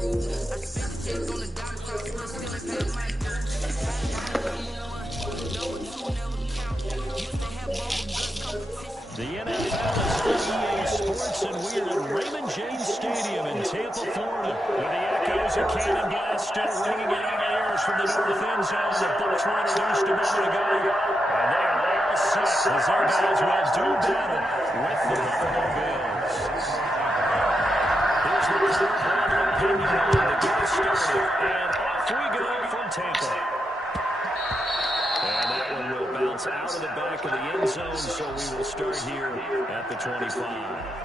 The NFL is on EA Sports, and we are at Raymond James Stadium in Tampa, Florida, with the echoes of Cannon Blast still ringing in our ears from the north end zone that Bucks were introduced a moment ago. And they are all set as our guys will do battle with the Buffalo Bills. Here's the popular opinion to get us started, and off we go from Tampa. And that one will bounce out of the back of the end zone, so we will start here at the 25.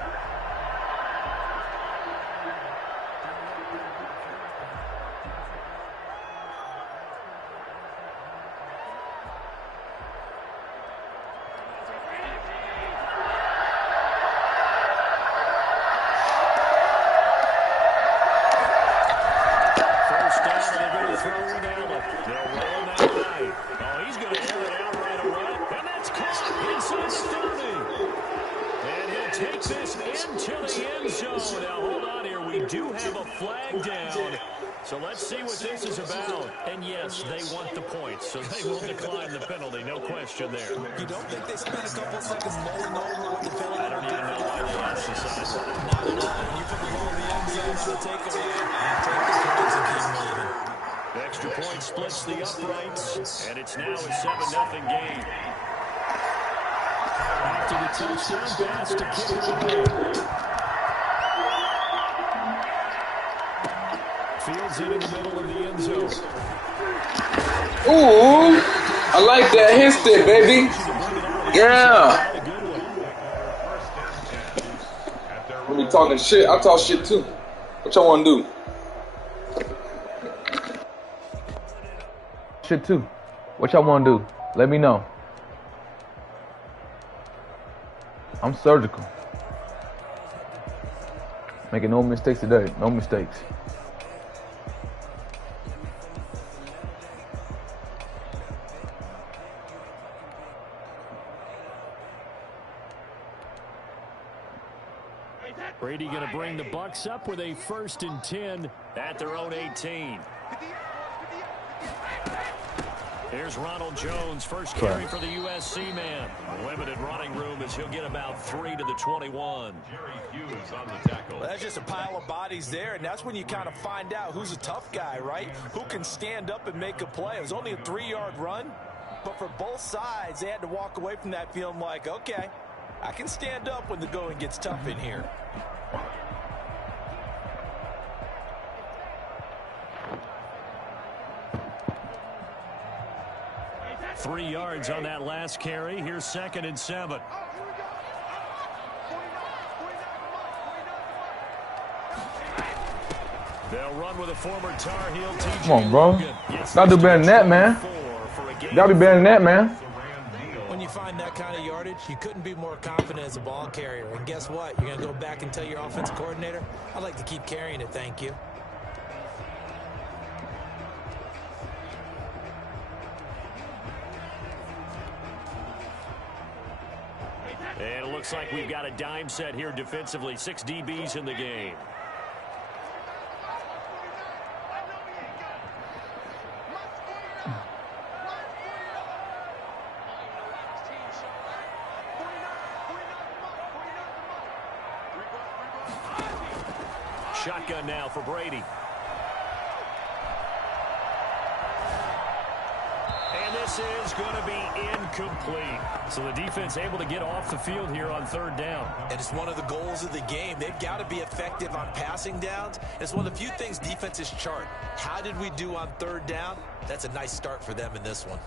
First down, and they're going to throw with Allen. They'll run that right. Oh, he's going to air it out right away. And that's caught inside the 30. And he'll take this into the end zone. Now, hold on here. We do have a flag down. So let's see what this is about. And, yes, they want the points, so they will decline the penalty. No question there. You don't think they spent a couple seconds mulling over what the penalty? I don't even know why they asked the sideline. Not at all. You put the ball in the end zone for the takeaway. You take the points and keep moving. The extra point splits the uprights, and it's now a 7-0 game. After the touchdown pass to kick it away. Fields it in the middle of the end zone. Ooh, I like that hit stick, baby. Yeah. When we talking shit, I talk shit too. What y'all want to do? Shit too. What y'all want to do? Let me know. I'm surgical. Making no mistakes today. No mistakes. Brady going to bring the Bucks up with a 1st and 10 at their own 18. Here's Ronald Jones, first carry for the USC man. Limited running room as he'll get about 3 to the 21. Jerry Hughes on the tackle. Well, that's just a pile of bodies there, and that's when you kind of find out who's a tough guy, right? Who can stand up and make a play. It was only a 3-yard run, but for both sides, they had to walk away from that feeling like, okay, I can stand up when the going gets tough in here. Three yards on that last carry. Here's 2nd and 7. They'll run with a former Tar Heel TJ. Come on, bro. Gotta do better than that, man. Gotta be better than that, man. When you find that kind of yardage, you couldn't be more confident as a ball carrier. And guess what? You're going to go back and tell your offensive coordinator, I'd like to keep carrying it, thank you. And it looks like we've got a dime set here defensively. 6 DBs in the game. Shotgun now for Brady. And this is going to be incomplete. So the defense able to get off the field here on 3rd down. And it's one of the goals of the game. They've got to be effective on passing downs. It's one of the few things defenses chart. How did we do on 3rd down? That's a nice start for them in this one.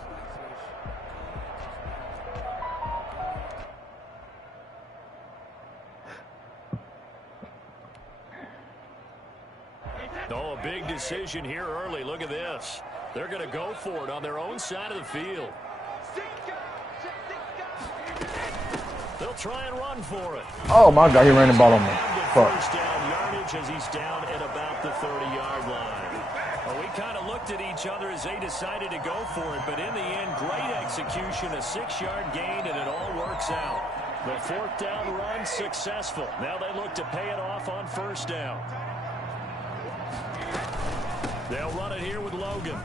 Oh, a big decision here early. Look at this. They're going to go for it on their own side of the field. They'll try and run for it. Oh, my God, he ran the ball on me. Fuck. First down yardage as he's down at about the 30-yard line. Well, we kind of looked at each other as they decided to go for it, but in the end, great execution, a 6-yard gain, and it all works out. The 4th down run successful. Now they look to pay it off on 1st down. They'll run it here with Logan.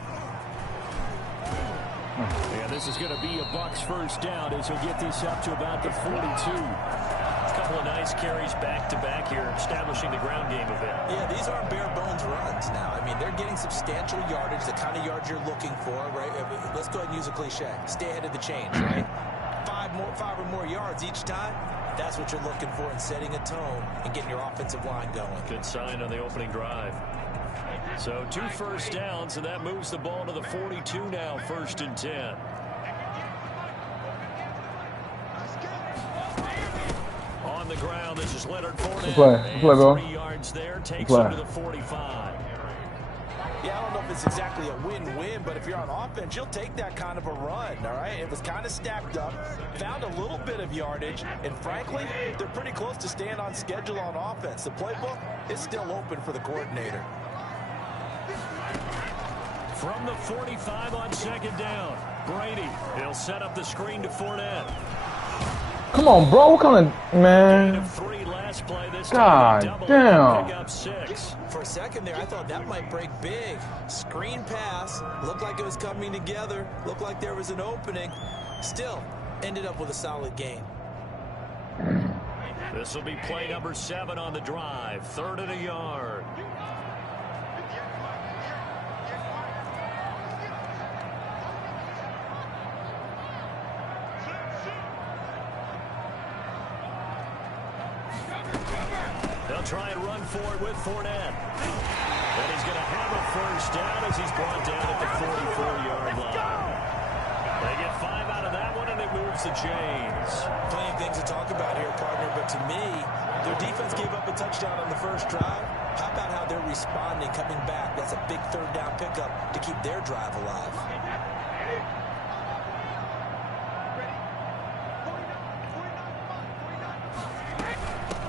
And this is going to be a Bucs first down as he'll get this up to about the 42. A couple of nice carries back-to-back here, establishing the ground game a bit. Yeah, these aren't bare-bones runs now. I mean, they're getting substantial yardage, the kind of yards you're looking for, right? Let's go ahead and use a cliche. Stay ahead of the change, right? Five or more yards each time. That's what you're looking for in setting a tone and getting your offensive line going. Good sign on the opening drive. So 2 first downs, and that moves the ball to the 42 now, 1st and 10. On the ground, this is Leonard Fournette. Play, bro. 3 yards there, takes him to the 45. Yeah, I don't know if it's exactly a win-win, but if you're on offense, you'll take that kind of a run, all right? It was kind of stacked up, found a little bit of yardage, and frankly, they're pretty close to staying on schedule on offense. The playbook is still open for the coordinator. From the 45 on 2nd down, Brady. He'll set up the screen to Fournette. Come on, bro. What kind of man? Gain of 3 last play. This God time damn. pick up 6. For a second there, I thought that might break big. Screen pass. Looked like it was coming together. Looked like there was an opening. Still, ended up with a solid gain. This will be play number 7 on the drive. 3rd and a yard. They'll try and run for it with Fournette. And he's going to have a first down as he's brought down at the 44-yard line. They get 5 out of that one, and it moves the chains. Plenty of things to talk about here, partner, but to me, their defense gave up a touchdown on the first drive. How about how they're responding, coming back? That's a big 3rd down pickup to keep their drive alive.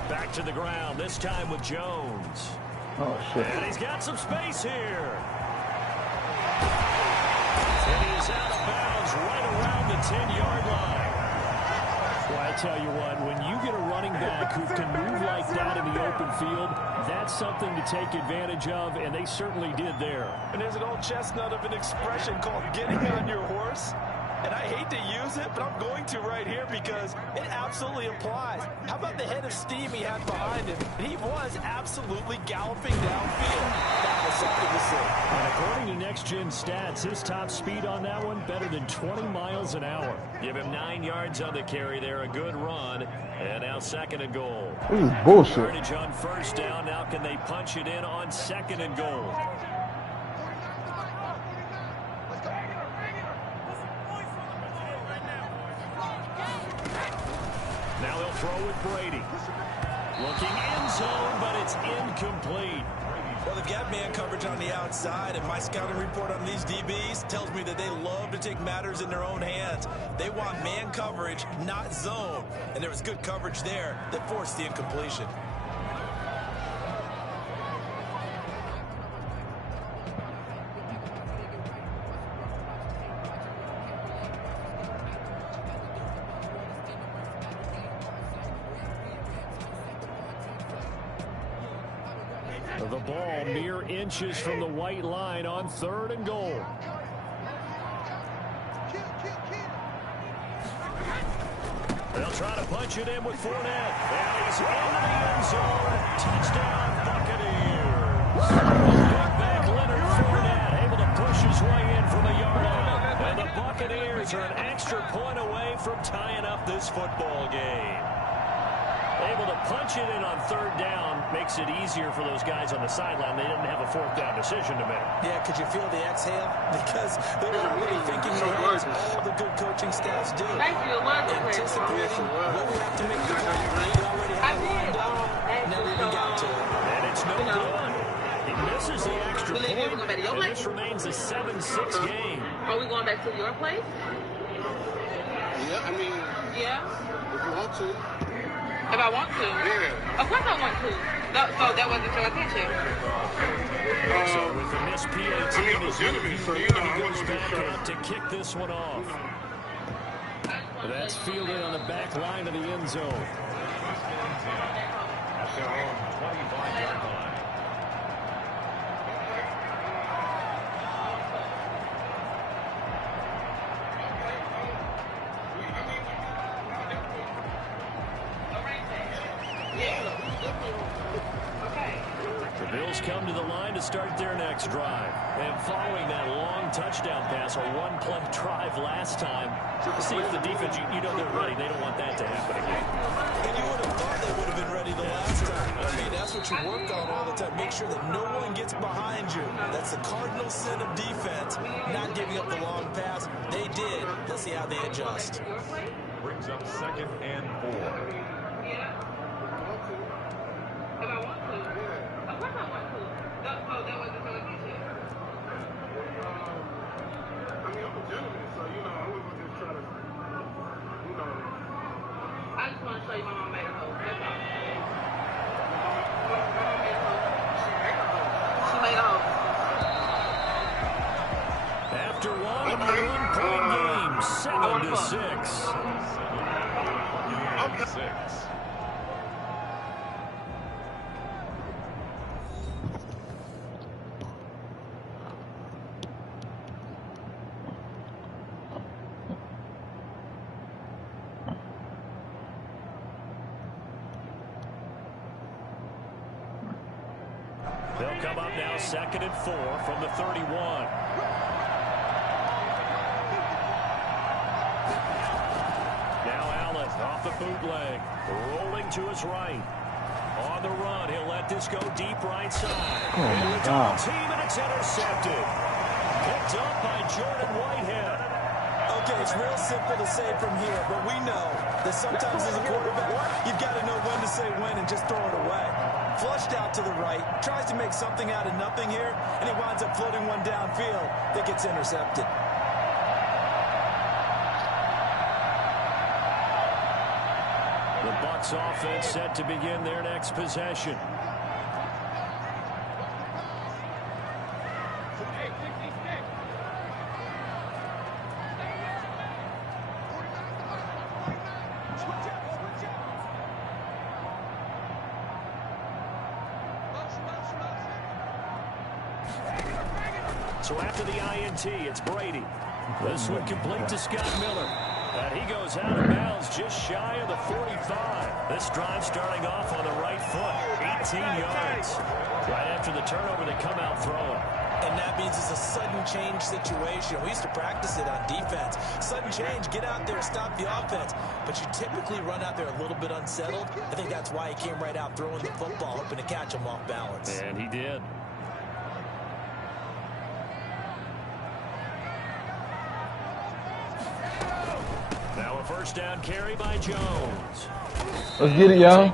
Back to the ground, this time with Jones. Oh, shit. And he's got some space here. And he is out of bounds right around the 10-yard line. Well, I tell you what, when you get a running back who can move like that in the open field, that's something to take advantage of, and they certainly did there. And there's an old chestnut of an expression called getting on your horse. And I hate to use it, but I'm going to right here because it absolutely applies. How about the head of steam he had behind him? He was absolutely galloping downfield. That was something to see. And according to next-gen stats, his top speed on that one, better than 20 miles an hour. Give him 9 yards on the carry there, a good run. And now 2nd and goal. This is bullshit. Yardage on 1st down. Now can they punch it in on 2nd and goal? Now he'll throw with Brady. Looking end zone, but it's incomplete. Well, they've got man coverage on the outside, and my scouting report on these DBs tells me that they love to take matters in their own hands. They want man coverage, not zone. And there was good coverage there that forced the incompletion. The ball mere inches from the white line on 3rd and goal. They'll try to punch it in with Fournette. And he's into the end zone. Touchdown, Buccaneers. Back Leonard Fournette able to push his way in from a yard out. And the Buccaneers are an extra point away from tying up this football game. Able to punch it in on 3rd down makes it easier for those guys on the sideline. They didn't have a 4th down decision to make. Yeah, could you feel the exhale? Because they were really thinking ahead, as all the good coaching staffs do. Thank you. Anticipating what we have to make the play. They already had it lined up. Never even got to it. And it's no good. He misses the extra Believe point, you're going back to your and place? this remains a 7-6 game. Are we going back to your place? Yeah, I mean, Yeah. if you want to. If I want to. Yeah. Of course I want to. So that wasn't your intention. So with the missed PAT, I mean, it was legitimate, so, you know, I he wasn't goes gonna back be out to kick this one off. That's fielded on the back line of the end zone. 25-yard line. Bucks come to the line to start their next drive. And following that long touchdown pass, a one-play drive last time, see if the defense, you know they're ready. They don't want that to happen again. And you would have thought they would have been ready the last time. I mean, that's what you work on all the time. Make sure that no one gets behind you. That's the cardinal sin of defense, not giving up the long pass. They did. Let's see how they adjust. Brings up 2nd and 4. If I want to. Of course I want to. That wasn't your intention. I mean, I'm a gentleman, so, you know, I wouldn't just try to, you know. I just want to show you my mom made a hoe. That's all. My mom made a hoe. She made a hoe. She made a hoe. After one, a one-point game, 7-6. 6. They'll come up now 2nd and 4 from the 31. Off the bootleg, rolling to his right. On the run, he'll let this go deep right side. Oh, my God. Team, and it's intercepted. Picked up by Jordan Whitehead. Okay, it's real simple to say from here, but we know that sometimes as a quarterback, you've got to know when to say when and just throw it away. Flushed out to the right, tries to make something out of nothing here, and he winds up floating one downfield that gets intercepted. The Bucks offense set to begin their next possession. So after the INT, it's Brady. This one complete to Scott Miller. And he goes out of bounds just shy of the 45. This drive starting off on the right foot. 18 yards. Right after the turnover, they come out throwing. And that means it's a sudden change situation. We used to practice it on defense. Sudden change, get out there, stop the offense. But you typically run out there a little bit unsettled. I think that's why he came right out throwing the football, hoping to catch him off balance. And he did. Now a first down carry by Jones. Let's get it, y'all.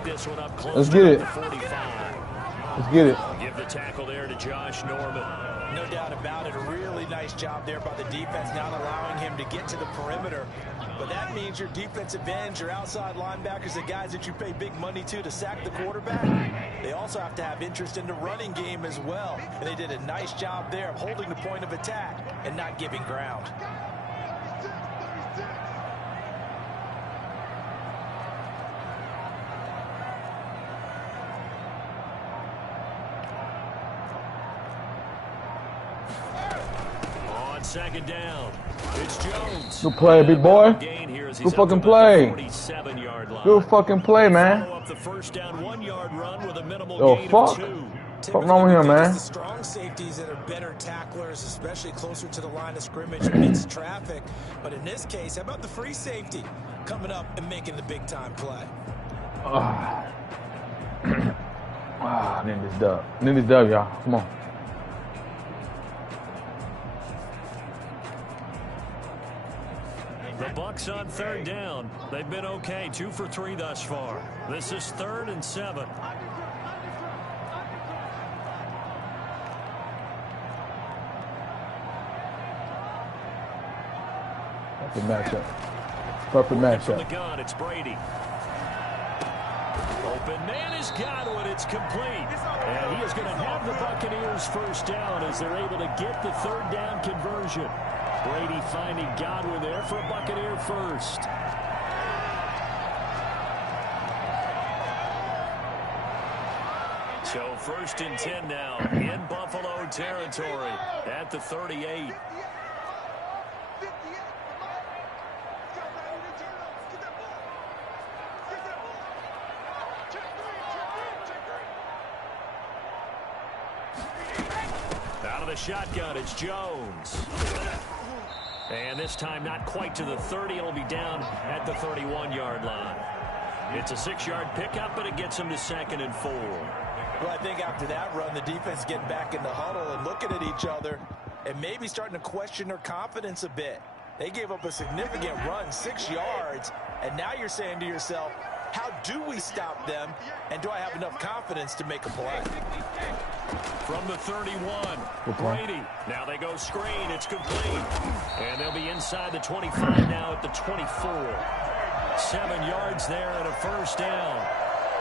Let's get it. Let's get it. Give the tackle there to Josh Norman. No doubt about it. A really nice job there by the defense, not allowing him to get to the perimeter. But that means your defensive ends, your outside linebackers, the guys that you pay big money to sack the quarterback, they also have to have interest in the running game as well. And they did a nice job there of holding the point of attack and not giving ground. Second down. It's Jones. Good play, big boy. Good fucking play. Good fucking play, man. Up the first down 1-yard run with a minimal Yo, gain fuck. of 2. What's wrong with him, man? The strong safeties that are better tacklers, especially closer to the line of scrimmage amidst traffic. But in this case, how about the free safety coming up and making the big-time play? I need this dub. Need this dub, y'all. Come on. The Bucks on third down. They've been okay, 2 for 3 thus far. This is 3rd and 7. Perfect matchup. Perfect matchup. From the gun, it's Brady. Open man has got it. It's complete. And he is going to have the Buccaneers first down as they're able to get the third down conversion. Brady finding Godwin there for a Buccaneer first. So 1st and 10 now in Buffalo territory at the 38. Out of the shotgun, it's Jones. And this time not quite to the 30. It'll be down at the 31-yard line. It's a 6-yard pickup, but it gets him to 2nd and 4. Well, I think after that run, the defense getting back in the huddle and looking at each other and maybe starting to question their confidence a bit. They gave up a significant run, 6 yards, and now you're saying to yourself, how do we stop them, and do I have enough confidence to make a play? From the 31, Brady. Now they go screen. It's complete. And they'll be inside the 25 now at the 24. 7 yards there and a first down.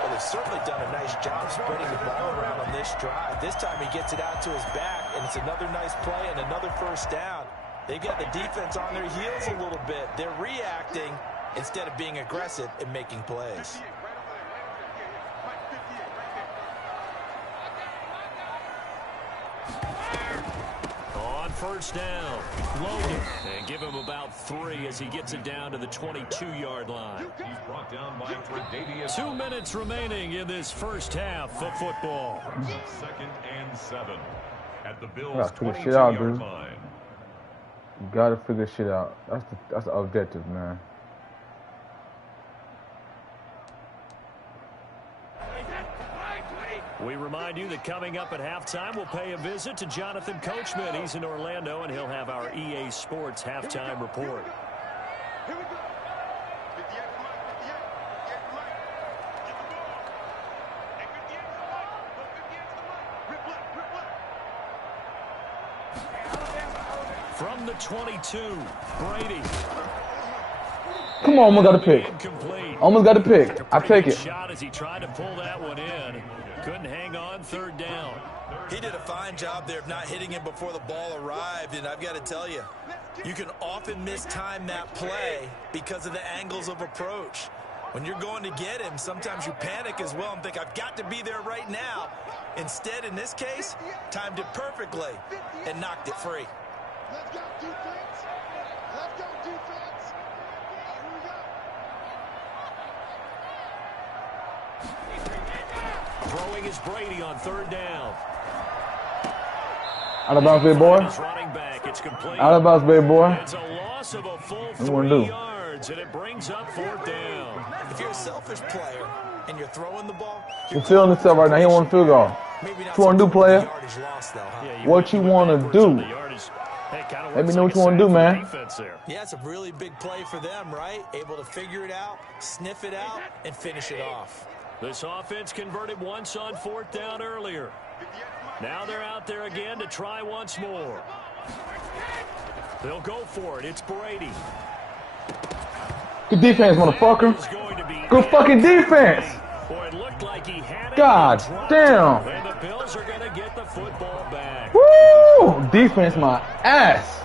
Well, they've certainly done a nice job spreading the ball around on this drive. This time he gets it out to his back, and it's another nice play and another first down. They've got the defense on their heels a little bit. They're reacting instead of being aggressive and making plays. On first down, Logan, and give him about 3 as he gets it down to the 22-yard line. He's brought down by Tre'Davious. 2 minutes remaining in this first half of football. 2nd and 7 at the Bills' figure shit out, 22-yard dude. line. You gotta figure shit out. That's the objective, man. We remind you that coming up at halftime, we'll pay a visit to Jonathan Coachman. He's in Orlando, and he'll have our EA Sports halftime report. Here we go. 58 to Mike, 58. Get to Mike. Get the ball. And 58 to Mike. Go 58 to Mike. Rip left, rip left. From the 22, Brady. Come on, almost got a pick. Incomplete. Almost got a pick. I take it. Shot as he tried to pull that one in. Couldn't hang on, 3rd down. He did a fine job there of not hitting him before the ball arrived, and I've got to tell you, you can often mistime that play because of the angles of approach. When you're going to get him, sometimes you panic as well and think, I've got to be there right now. Instead, in this case, timed it perfectly and knocked it free. Let's go, defense. Let's go, defense. Here we go. Throwing is Brady on 3rd down. Out of bounds, big boy. His running back, it's complete. Out of bounds, big boy. It's a loss of a full What you wanna 3 do? yards, and it brings up 4th down. If you're a selfish player and you're throwing the ball, He's feeling himself right now. He want to field goal. maybe not What you want to do, player? yardage lost, though, huh? Yeah, What you want to do? Let me know what you want to do, man. Yeah, it's a really big play for them, right? Able to figure it out, sniff it out, and finish it off. This offense converted once on 4th down earlier. Now they're out there again to try once more. They'll go for it. It's Brady. Good defense, motherfucker. It's going to be Good fucking defense. Boy, it looked like he had it. God He dropped damn. it, and the Bills are going to get the football back. Woo! Defense, my ass.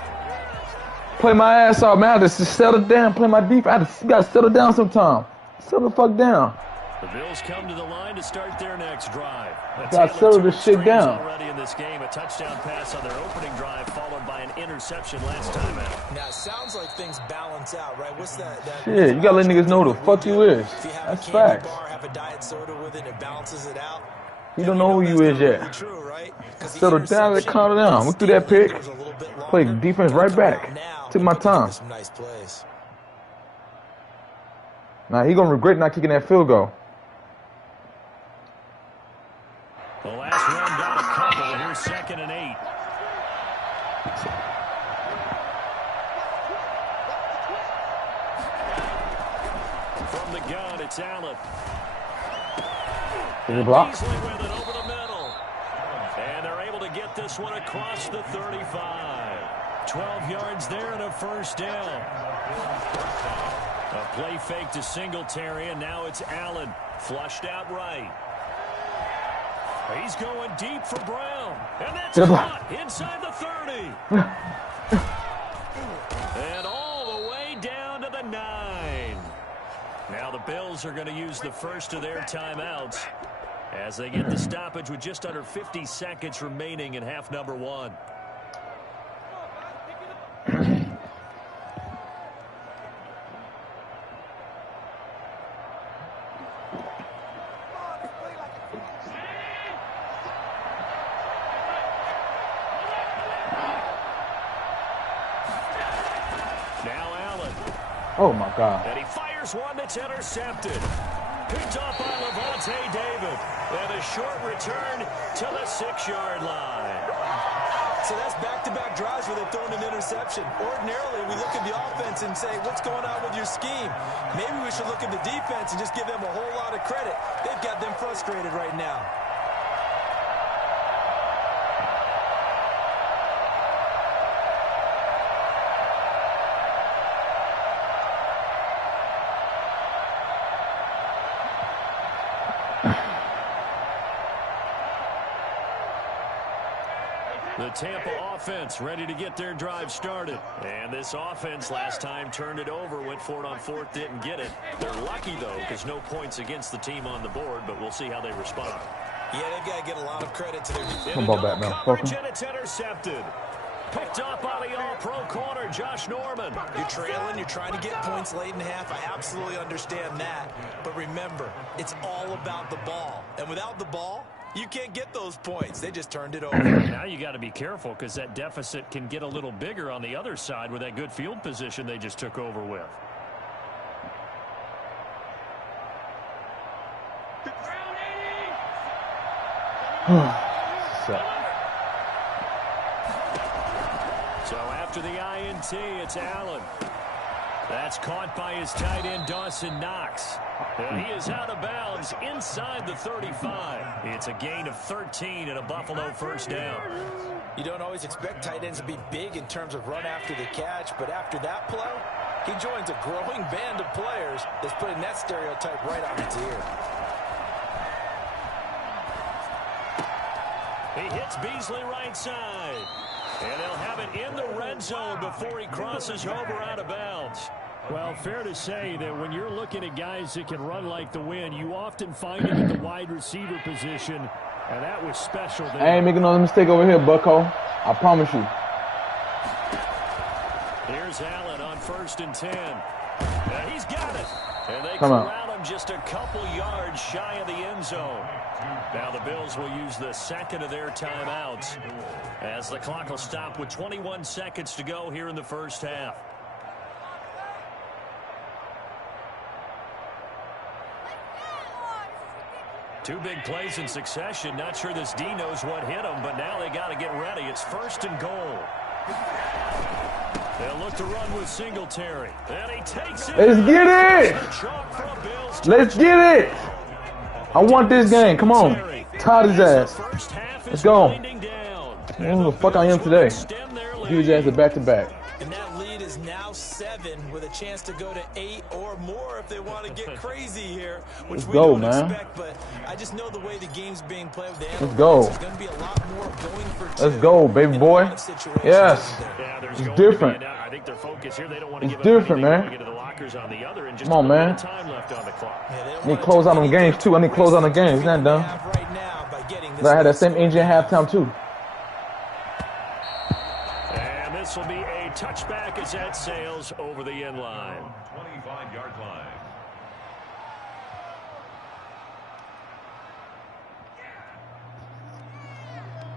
Play my ass off, man. I just settle down, play my defense. I gotta settle down sometime. Settle the fuck down. The Bills come to the line to start their next drive. Gotta settle this shit down. Already in this game, a touchdown pass on their opening drive, followed by an interception last time out. Now, it sounds like things balance out, right? What's that? Shit, you gotta let niggas know who the fuck you is. If you have That's a candy facts. bar, have a diet soda with it, it balances it out. You don't know who you is yet. True, right? Settle down, let calm down. We threw that pick. Played defense right back. Took my time. Some nice plays. Now he gonna regret not kicking that field goal. The last run got a couple, and here's 2nd and 8. From the gun, it's Allen. Is it blocked? Easily with it over the middle. And they're able to get this one across the 35. 12 yards there and a first down. A play fake to Singletary, and now it's Allen. Flushed out right. He's going deep for Brown. And that's caught inside the 30. And all the way down to the 9. Now the Bills are going to use the first of their timeouts as they get the stoppage with just under 50 seconds remaining in half number 1. Oh my God. And he fires one that's intercepted. Picked off by Levante David. And a short return to the 6-yard line. So that's back-to-back drives where they've thrown an interception. Ordinarily, we look at the offense and say, what's going on with your scheme? Maybe we should look at the defense and just give them a whole lot of credit. They've got them frustrated right now. The Tampa offense ready to get their drive started. And this offense last time turned it over, went for it on fourth, didn't get it. They're lucky, though, because no points against the team on the board, but we'll see how they respond. Yeah, they've got to get a lot of credit to their defense. Come on, Batman. Coverage, and it's intercepted. Picked up by the all-pro corner, Josh Norman. You're trailing, you're trying to get points late in the half. I absolutely understand that. But remember, it's all about the ball. And without the ball, you can't get those points. They just turned it over. Now you got to be careful because that deficit can get a little bigger on the other side with that good field position they just took over with. So after the INT, it's Allen. That's caught by his tight end, Dawson Knox. And he is out of bounds inside the 35. It's a gain of 13 and a Buffalo first down. You don't always expect tight ends to be big in terms of run after the catch, but after that play, he joins a growing band of players that's putting that stereotype right on its ear. He hits Beasley right side. And they'll have it in the red zone before he crosses over out of bounds. Well, fair to say that when you're looking at guys that can run like the wind, you often find him at the wide receiver position, and that was special there. I ain't making no mistake over here, bucko. I promise you. Here's Allen on 1st and 10. He's got it. And they Come on. corral him just a couple yards shy of the end zone. Now the Bills will use the second of their timeouts as the clock will stop with 21 seconds to go here in the first half. Two big plays in succession. Not sure this D knows what hit him, but now they got to get ready. It's 1st and goal. They'll look to run with Singletary. And he takes it. Let's get it. Let's get it. I want this game. Come on. Tied his ass. Let's go. I don't know who the fuck I am today. Give his ass a back-to-back. And that lead is now 7 with a chance to go to 8 or more if they want to get crazy here, which Let's we go, don't man. expect. But I just know the way the game's being played with the Let's go. There's going to be a lot more going for 2. Let's go, baby boy. Yes. It's different. I think their focus here, they don't want to It's give different, up anything. They man. want to get to the lockers on the other and just Come on, man. time left on the clock. I need to close out them games, too. I need to close out the games. It's not done. Right now by getting this I had that same engine at halftime, too. And this will be a touchback as that sails over the end line. 25-yard line.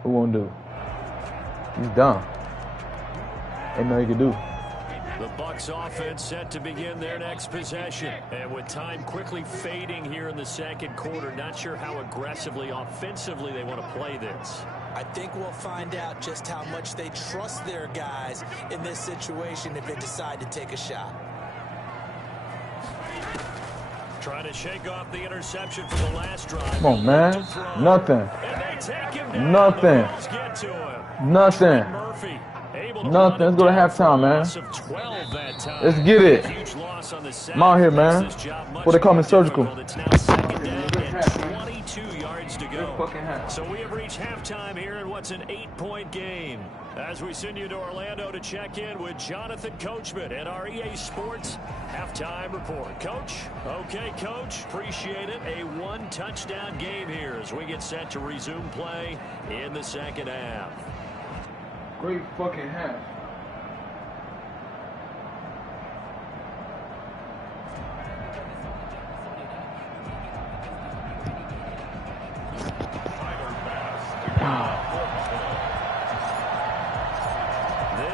Who won't do? He's done. Ain't nothing he can do. The Bucs offense set to begin their next possession. And with time quickly fading here in the second quarter, not sure how aggressively, offensively they want to play this. I think we'll find out just how much they trust their guys in this situation if they decide to take a shot. Trying to shake off the interception from the last drive. Come on, man. Nothing. And they take him down. Nothing. The Bills get to him. Nothing. Murphy able to Nothing. run Let's go to it down halftime, man. for a loss of 12 that time. Let's get it. Huge loss on the sack. I'm out here, man. Makes this job much What they call me, more surgical. difficult. It's now second down and 22 yards to go. So we have reached halftime here in what's an 8-point game. As we send you to Orlando to check in with Jonathan Coachman at our EA Sports Halftime Report. Coach? Okay, Coach. Appreciate it. A one-touchdown game here as we get set to resume play in the second half. Great fucking half.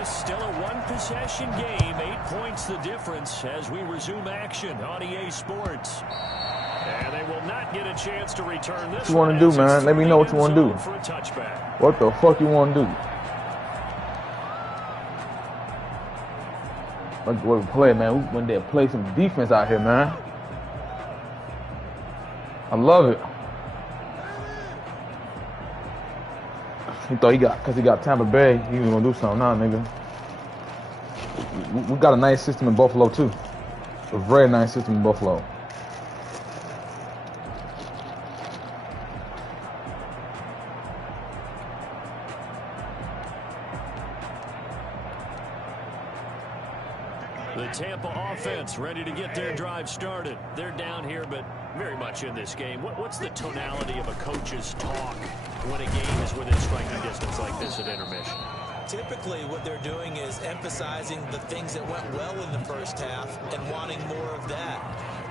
this still a one-possession game. 8 points the difference as we resume action on EA Sports. And they will not get a chance to return this. What you want to do, man? Let me know what you want to do. For a touchback. What the fuck you want to do? Let's go and play, man. We went there to play some defense out here, man. I love it. He thought because he got Tampa Bay, he was gonna do something. Nah, nigga. We got a nice system in Buffalo too. A very nice system in Buffalo. The Tampa offense ready to get their drive started. They're down here, but very much in this game. What's the tonality of a coach's talk when a game is within striking distance like this at intermission? Typically, what they're doing is emphasizing the things that went well in the first half and wanting more of that.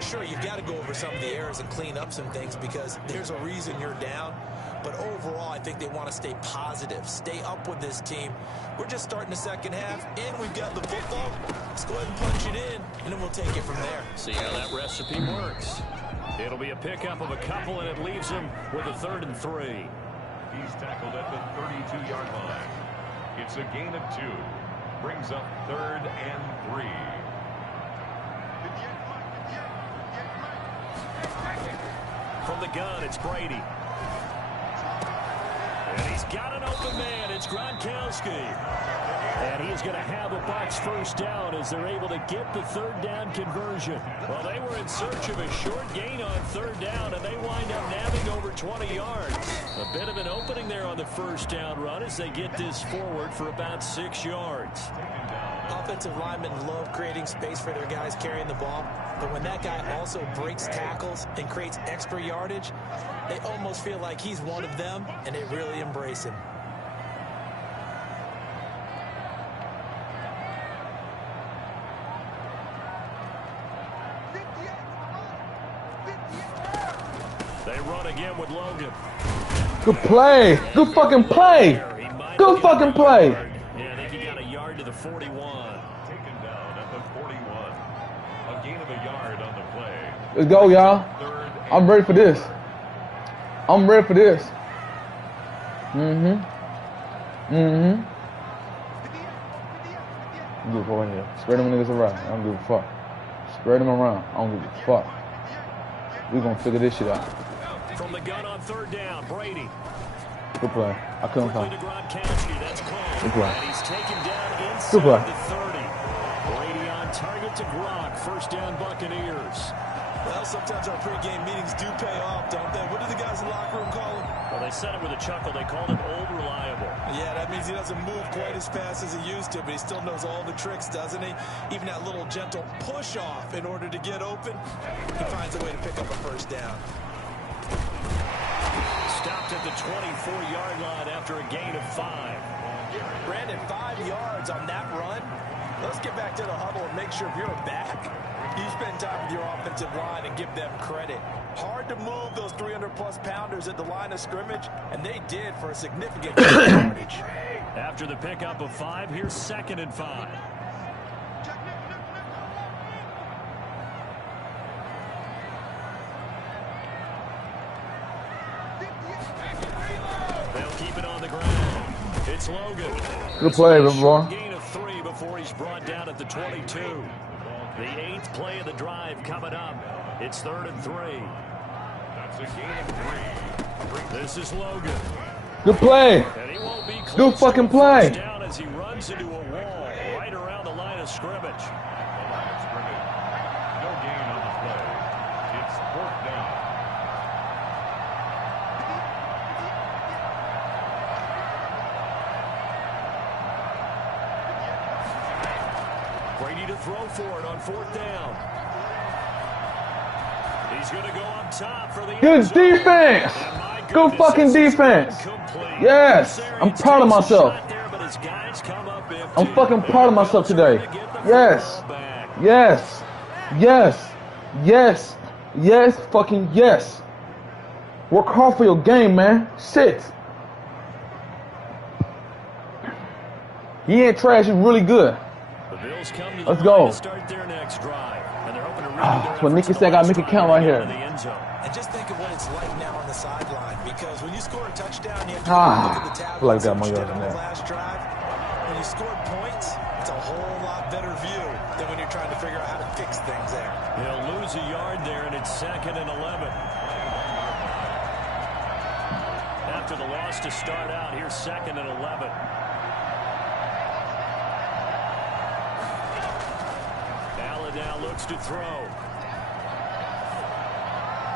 Sure, you've got to go over some of the errors and clean up some things because there's a reason you're down. But overall, I think they want to stay positive, stay up with this team. We're just starting the second half, and we've got the football. Let's go ahead and punch it in, and then we'll take it from there. See how that recipe works. It'll be a pickup of a couple, and it leaves him with a 3rd and 3. He's tackled at the 32-yard line. It's a gain of 2. Brings up 3rd and 3. From the gun, it's Brady. And he's got an open man. It's Gronkowski. And he's going to have a Bucs first down as they're able to get the 3rd down conversion. Well, they were in search of a short gain on 3rd down, and they wind up nabbing over 20 yards. A bit of an opening there on the first down run as they get this forward for about 6 yards. Offensive linemen love creating space for their guys carrying the ball, but when that guy also breaks tackles and creates extra yardage, they almost feel like he's one of them, and they really embrace him. They run again with Logan. Good play. Good fucking play. Good fucking play. Yeah, I think he got a yard to the 41. Taken down at the 41. A gain of a yard on the play. Let's go, y'all. I'm ready for this. I'm ready for this. I don't give a fuck in here. Spread them niggas around. I don't give a fuck. Spread them around. I don't give a fuck. We gonna figure this shit out. From the gun on 3rd down, Brady. Good play. I couldn't Quickly find. to Gronkowski. That's close. Good play. And he's taken down inside Good play. the 30. Brady on target to Gronk. First down, Buccaneers. Well, sometimes our pregame meetings do pay off, don't they? What do the guys in the locker room call him? Well, they said it with a chuckle. They called him old reliable. Yeah, that means he doesn't move quite as fast as he used to, but he still knows all the tricks, doesn't he? Even that little gentle push-off in order to get open, he finds a way to pick up a first down. Stopped at the 24-yard line after a gain of 5. Brandon, 5 yards on that run. Let's get back to the huddle and make sure if you're back, you spend time with your offensive line and give them credit. Hard to move those 300-plus pounders at the line of scrimmage, and they did for a significant yardage. After the pickup of 5, here's 2nd and 5. They'll keep it on the ground. It's Logan. Good play, bro. Gain of 3 before he's brought down at the 22. The 8th play of the drive coming up. It's 3rd and 3. That's a gain of 3. This is Logan. Good play. And he won't be close Good fucking play. down as he runs into a wall right around the line of scrimmage. The line of scrimmage. No gain on the play. It's 4th down. Brady to throw for it on 4th down. He's going to go up top for the Good defense. Good fucking defense. Yes. I'm proud of myself. I'm fucking proud of myself today. Yes. Yes. Yes. Yes. Yes. Fucking yes. Work hard for your game, man. Shit. He ain't trash. He's really good. The Bills come to the Let's line go. to start their next drive, and they're hoping to That's what Nicky said. I gotta make it count right here. And just think of what it's like now on the sideline, because when you score a touchdown, you have to look at the I feel like I got tablets, more which yards did than on the that. last drive. When you scored points, it's a whole lot better view than when you're trying to figure out how to fix things there. He'll lose a yard there, and it's 2nd and 11. After the loss to start out, here's 2nd and 11. Allen now looks to throw.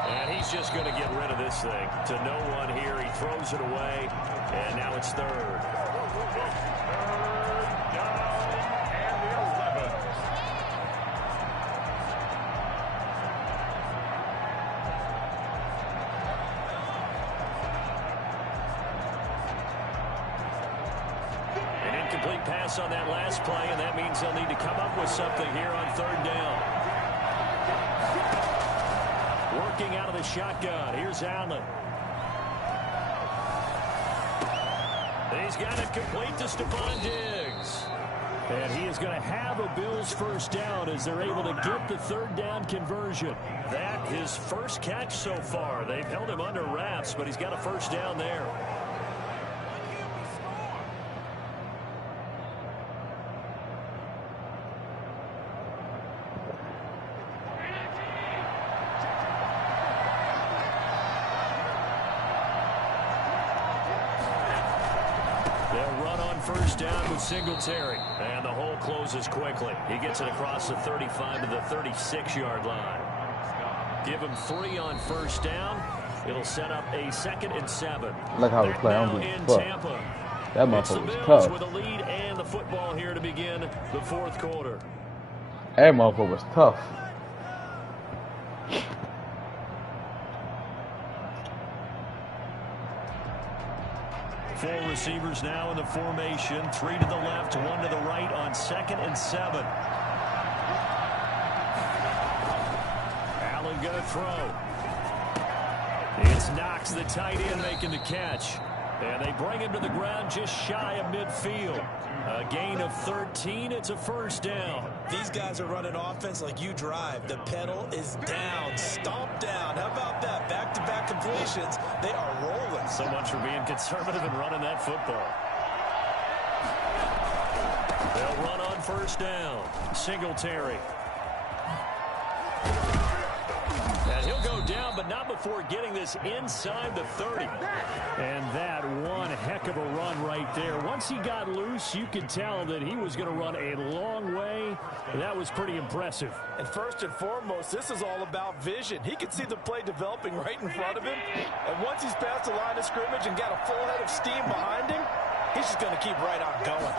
And he's just going to get rid of this thing. To no one here. He throws it away. And now it's 3rd. Down and the 11. An incomplete pass on that last play, and that means they'll need to come up with something here on 3rd down. Working out of the shotgun. Here's Allen. He's got it complete to Stephon Diggs. And he is going to have a Bills first down as they're able to get the 3rd down conversion. That his first catch so far. They've held him under wraps, but he's got a first down there. First down with Singletary, and the hole closes quickly. He gets it across the 35 to the 36-yard line. Give him 3 on first down. It'll set up a 2nd and 7. Look how we play. I don't give a fuck. Tampa. That It's the motherfucker was Bills tough. with a lead and the football here to begin the 4th quarter. That motherfucker was tough. Four receivers now in the formation. 3 to the left, 1 to the right on 2nd and 7. Allen going to throw. It's Knox, the tight end, making the catch. And they bring him to the ground just shy of midfield. A gain of 13. It's a first down. These guys are running offense like you drive. The pedal is down, stomp down. How about that? Back-to-back completions. They are rolling. So much for being conservative and running that football. They'll run on first down. Singletary. And he'll go down, but not before getting this inside the 30. And that one heck of a run right there. Once he got loose, you could tell that he was going to run a long way. That was pretty impressive. And first and foremost, this is all about vision. He could see the play developing right in front of him. And once he's past the line of scrimmage and got a full head of steam behind him, he's just going to keep right on going.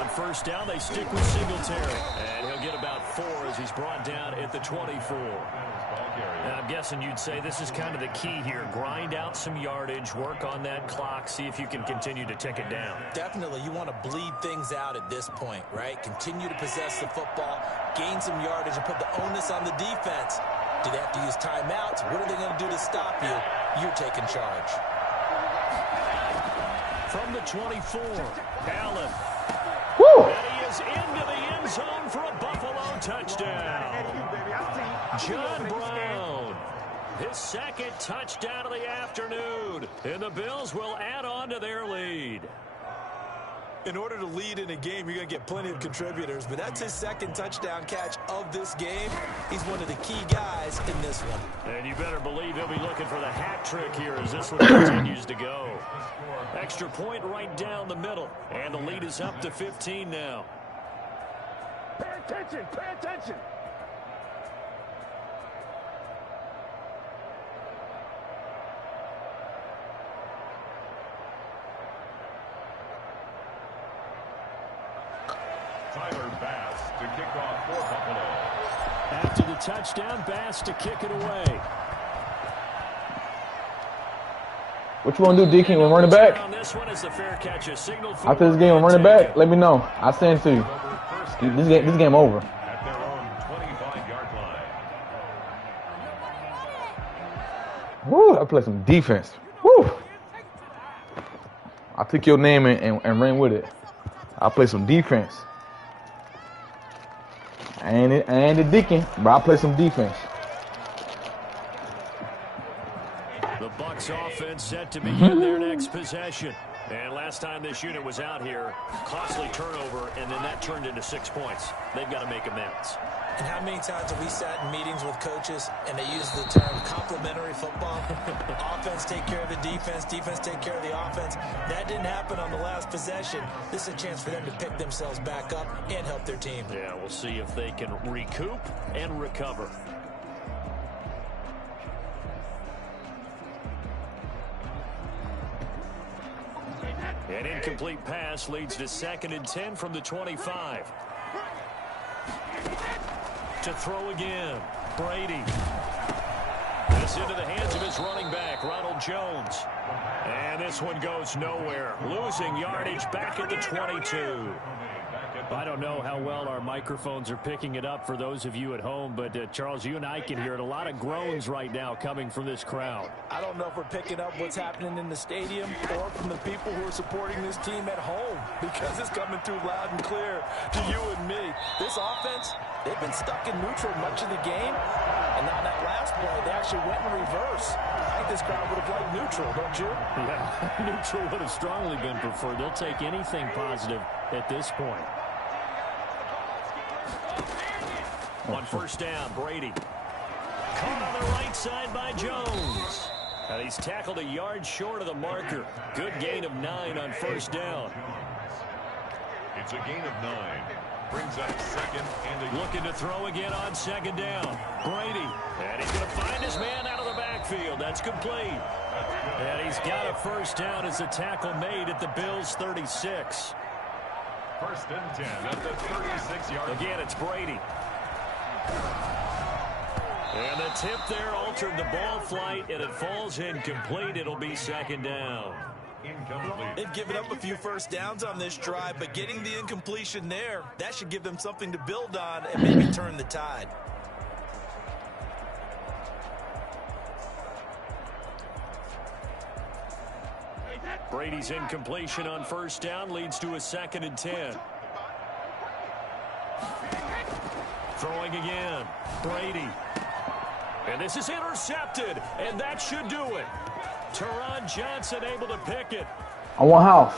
On first down, they stick with Singletary. And he'll get about 4 as he's brought down at the 24. And I'm guessing you'd say this is kind of the key here. Grind out some yardage, work on that clock, see if you can continue to tick it down. Definitely, you want to bleed things out at this point, right? Continue to possess the football, gain some yardage, and put the onus on the defense. Do they have to use timeouts? What are they going to do to stop you? You're taking charge. From the 24, Allen. Woo! And he is into the end zone for a Buffalo touchdown. John Brown, his 2nd touchdown of the afternoon. And the Bills will add on to their lead. In order to lead in a game, you're going to get plenty of contributors, but that's his 2nd touchdown catch of this game. He's one of the key guys in this one. And you better believe he'll be looking for the hat trick here as this one continues to go. Extra point right down the middle, and the lead is up to 15 now. Pay attention, pay attention. Tyler Bass to kick off for Buffalo. After the touchdown, Bass to kick it away. What you want to do, Deacon? You want to run it back? On this one is the fair catch. A signal for After this game, run it back. Let me know. I'll send it to you. This game over. At their own 25-yard line. Woo! I play some defense. Woo! I took your name and ran with it. I play some defense. I ain't a Deacon, but I play some defense. The Bucs offense set to begin their next possession. And last time this unit was out here, costly turnover, and then that turned into 6 points. They've got to make amends. And how many times have we sat in meetings with coaches and they use the term complementary football? Offense take care of the defense, defense take care of the offense. That didn't happen on the last possession. This is a chance for them to pick themselves back up and help their team. Yeah, we'll see if they can recoup and recover. An incomplete pass leads to 2nd and 10 from the 25. To throw again, Brady. This into the hands of his running back, Ronald Jones. And this one goes nowhere. Losing yardage back at the 22. I don't know how well our microphones are picking it up for those of you at home, but Charles, you and I can hear it. A lot of groans right now coming from this crowd. I don't know if we're picking up what's happening in the stadium or from the people who are supporting this team at home, because it's coming through loud and clear to you and me. This offense, they've been stuck in neutral much of the game, and on that last play, they actually went in reverse. I think this crowd would have liked neutral, don't you? Yeah, neutral would have strongly been preferred. They'll take anything positive at this point. On first down, Brady. Caught on the right side by Jones. And he's tackled a yard short of the marker. Good gain of 9 on first down. It's a gain of 9. Brings up 2nd and Looking to throw again on 2nd down. Brady. And he's going to find his man out of the backfield. That's complete. And he's got a first down as a tackle made at the Bills' 36. 1st and 10 at the 36-yard line. Again, it's Brady. And the tip there altered the ball flight, and it falls incomplete. It'll be 2nd down. Incomplete. They've given up a few first downs on this drive, but getting the incompletion there, that should give them something to build on and maybe turn the tide. Brady's incompletion on first down leads to a 2nd and 10. Throwing again, Brady. And this is intercepted, and that should do it. Teron Johnson able to pick it. I want house.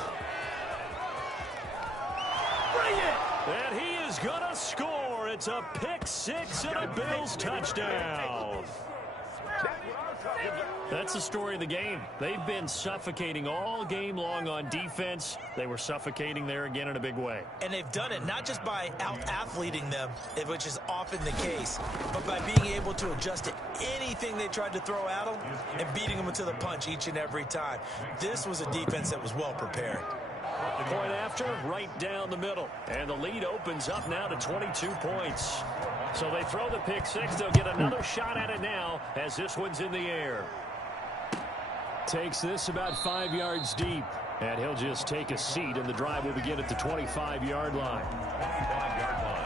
Bring it! And he is going to score. It's a pick 6 and a Bills touchdown. That's the story of the game. They've been suffocating all game long on defense. They were suffocating there again in a big way. And they've done it not just by out-athleting them, which is often the case, but by being able to adjust to anything they tried to throw at them and beating them to the punch each and every time. This was a defense that was well prepared. Point after, right down the middle. And the lead opens up now to 22 points. So they throw the pick 6. They'll get another shot at it now as this one's in the air. Takes this about 5 yards deep. And he'll just take a seat, and the drive will begin at the 25-yard line. 25-yard line.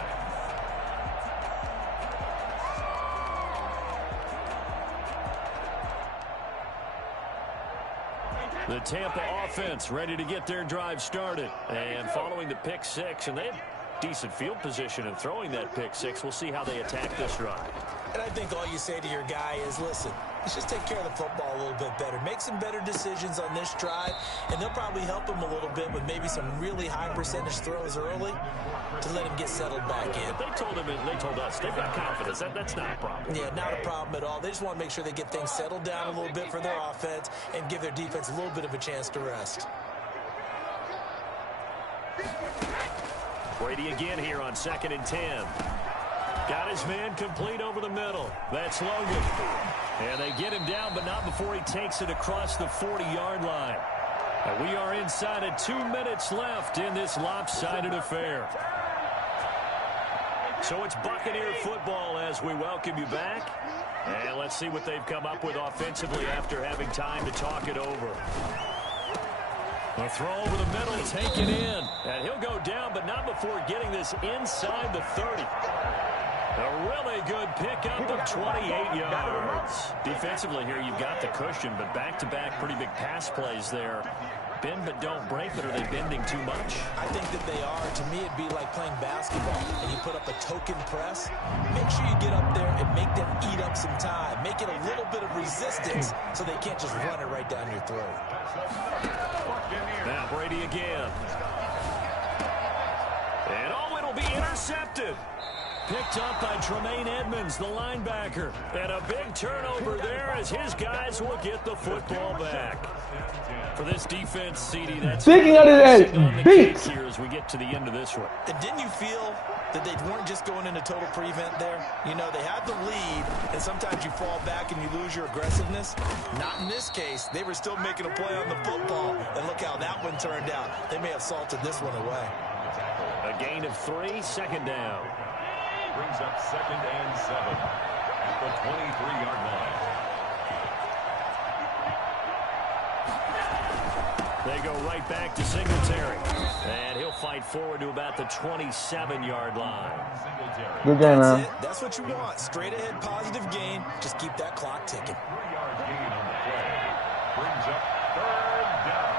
The Tampa offense ready to get their drive started. And following the pick 6, and they have decent field position in throwing that pick 6. We'll see how they attack this drive. And I think all you say to your guy is, listen, let's just take care of the football a little bit better. Make some better decisions on this drive, and they'll probably help him a little bit with maybe some really high percentage throws early to let him get settled back in. They told him, and they told us, they've got confidence. That's not a problem. Yeah, not a problem at all. They just want to make sure they get things settled down a little bit for their offense and give their defense a little bit of a chance to rest. Brady again here on 2nd and 10. Got his man complete over the middle. That's Logan. And they get him down, but not before he takes it across the 40-yard line. And we are inside of 2 minutes left in this lopsided affair. So it's Buccaneer football as we welcome you back. And let's see what they've come up with offensively after having time to talk it over. A throw over the middle, take it in. And he'll go down, but not before getting this inside the 30. A really good pickup of 28 yards. Defensively here, you've got the cushion, but back-to-back pretty big pass plays there bend but don't break, but are they bending too much? I think that they are. To me, it'd be like playing basketball, and you put up a token press. Make sure you get up there and make them eat up some time. Make it a little bit of resistance so they can't just run it right down your throat. Now Brady again. And it'll be intercepted. Picked up by Tremaine Edmonds, the linebacker. And a big turnover there as his guys will get the football back. For this defense, CD, that's sticking out of that beat here as we get to the end of this one. And didn't you feel that they weren't just going into total prevent there? You know, they had the lead, and sometimes you fall back and you lose your aggressiveness. Not in this case. They were still making a play on the football, and look how that one turned out. They may have salted this one away. A gain of 3, second down. Brings up 2nd and 7 at the 23-yard line. They go right back to Singletary. And he'll fight forward to about the 27-yard line. Good game, man. That's it. That's what you want. Straight ahead positive gain. Just keep that clock ticking. 3-yard gain on the play. Brings up 3rd down.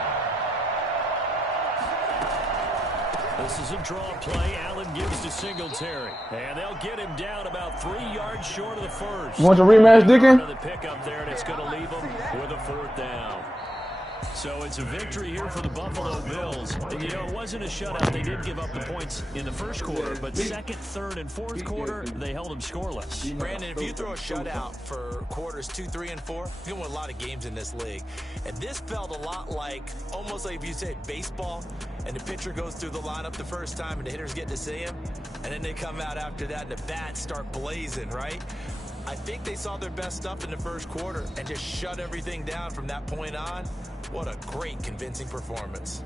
This is a draw play. Allen gives to Singletary. And they'll get him down about 3 yards short of the first. You want your rematch, Dickin? The pick up there, and it's going to leave them with a 4th down. So it's a victory here for the Buffalo Bills. And, you know, it wasn't a shutout. They did give up the points in the first quarter, but second, third, and fourth quarter, they held them scoreless. Brandon, if you throw a shutout for quarters 2, 3, and 4, you're going to win a lot of games in this league. And this felt a lot like, almost like if you said baseball, and the pitcher goes through the lineup the first time, and the hitters get to see him, and then they come out after that, and the bats start blazing, right? I think they saw their best stuff in the first quarter and just shut everything down from that point on. What a great, convincing performance.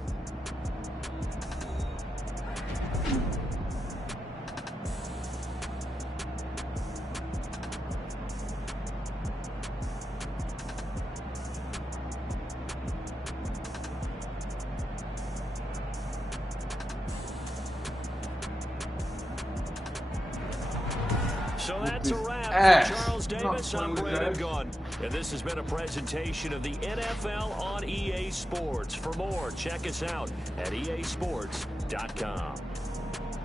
So that's a wrap for Charles Davis. I'm Brandon Gaudin. And this has been a presentation of the NFL on EA Sports. For more, check us out at easports.com.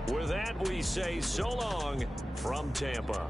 With that, we say so long from Tampa.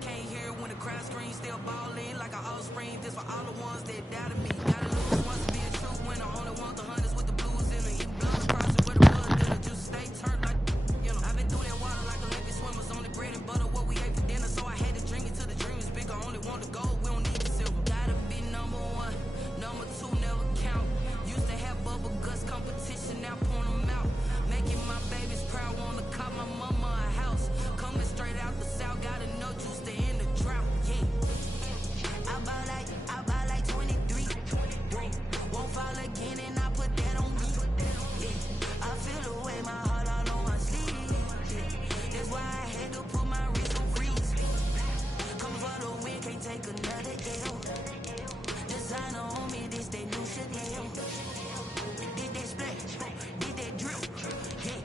can't hear when the crowd screams, still balling like an offspring. This for all the ones that doubted me. Gotta lose once to be a true winner. Only want the hunters with the blues in it. Eat blood across it with the blood dinner. Just stay turned like, you know. I've been through that water like Olympic swimmers. Only bread and butter, what we ate for dinner. So I had to dream it till the dream is bigger. Only want the gold, we don't need the silver. Gotta be number one, number two never count. Used to have bubble guts competition, now point them out. Making my babies proud, wanna call my mama a house. Coming straight out the south, gotta know juice to end the drought. Yeah. I buy like 23. Won't fall again, and I put that on me. Yeah. I feel the way my heart all on my sleeve. Yeah. That's why I had to put my wrist on freeze. Coming for the win, can't take another L. Designer on me, this that new Chanel. Did that splash, did that drip. Yeah,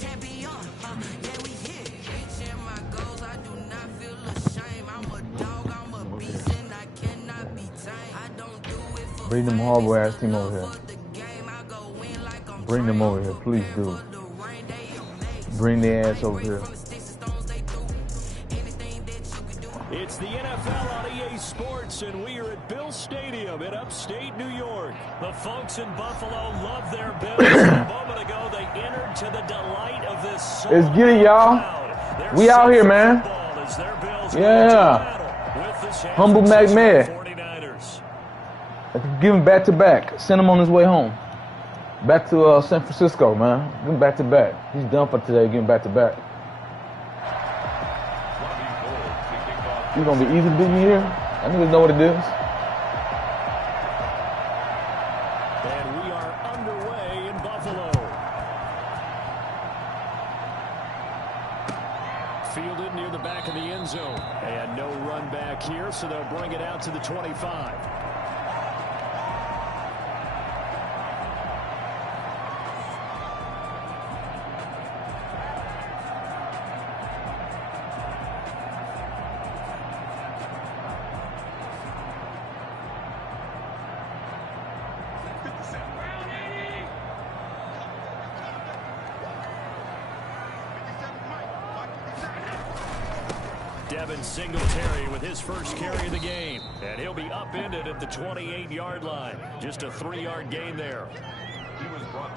champion, yeah, we here. Reaching my goals, I do not feel ashamed. I'm a dog, I'm a beast, and I cannot be tamed. I don't do it for Bring them horrible ass team over here. Bring them over here, please do. Bring their ass over here. It's the NFL on EA Sports, and we are at Bill Stadium in upstate New York. The folks in Buffalo love their Bills. A moment ago, they entered to the delight of this. Let's get it, y'all. We out here, man. Yeah. Humble Mack Med. Give him back to back. Send him on his way home. Back to San Francisco, man. Give him back to back. He's done for today. Give him back to back. He's gonna be easy to beat me here. I niggas know what it is. And we are underway in Buffalo. Fielded near the back of the end zone. And no run back here, so they'll bring it out to the 25. Singletary with his first carry of the game, and he'll be upended at the 28-yard line. Just a 3-yard gain there.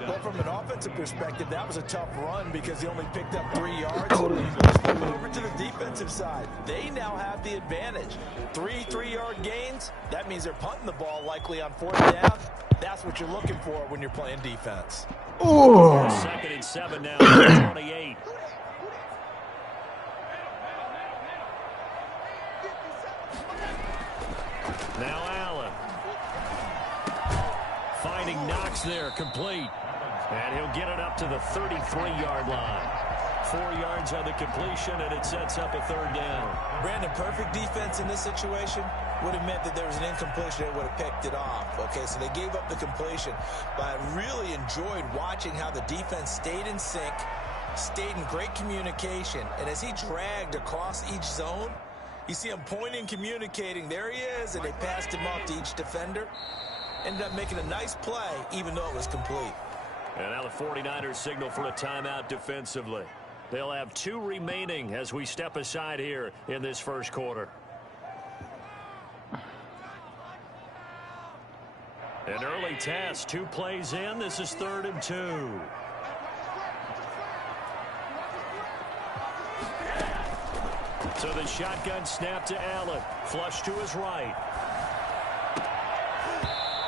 Well, from an offensive perspective, that was a tough run because he only picked up 3 yards. Over to the defensive side, they now have the advantage. 3-3-yard gains, that means they're punting the ball likely on 4th down. That's what you're looking for when you're playing defense. Ooh. 2nd and 7 now at 28. Now Allen. Finding Knox there, complete. And he'll get it up to the 33-yard line. 4 yards on the completion, and it sets up a 3rd down. Brandon, perfect defense in this situation would have meant that there was an incompletion. They would have picked it off. Okay, so they gave up the completion. But I really enjoyed watching how the defense stayed in sync, stayed in great communication. And as he dragged across each zone, you see him pointing, communicating. There he is, and they passed him off to each defender. Ended up making a nice play, even though it was complete. And now the 49ers signal for a timeout defensively. They'll have 2 remaining as we step aside here in this first quarter. An early test, 2 plays in. This is 3rd and 2. So the shotgun snap to Allen. Flush to his right.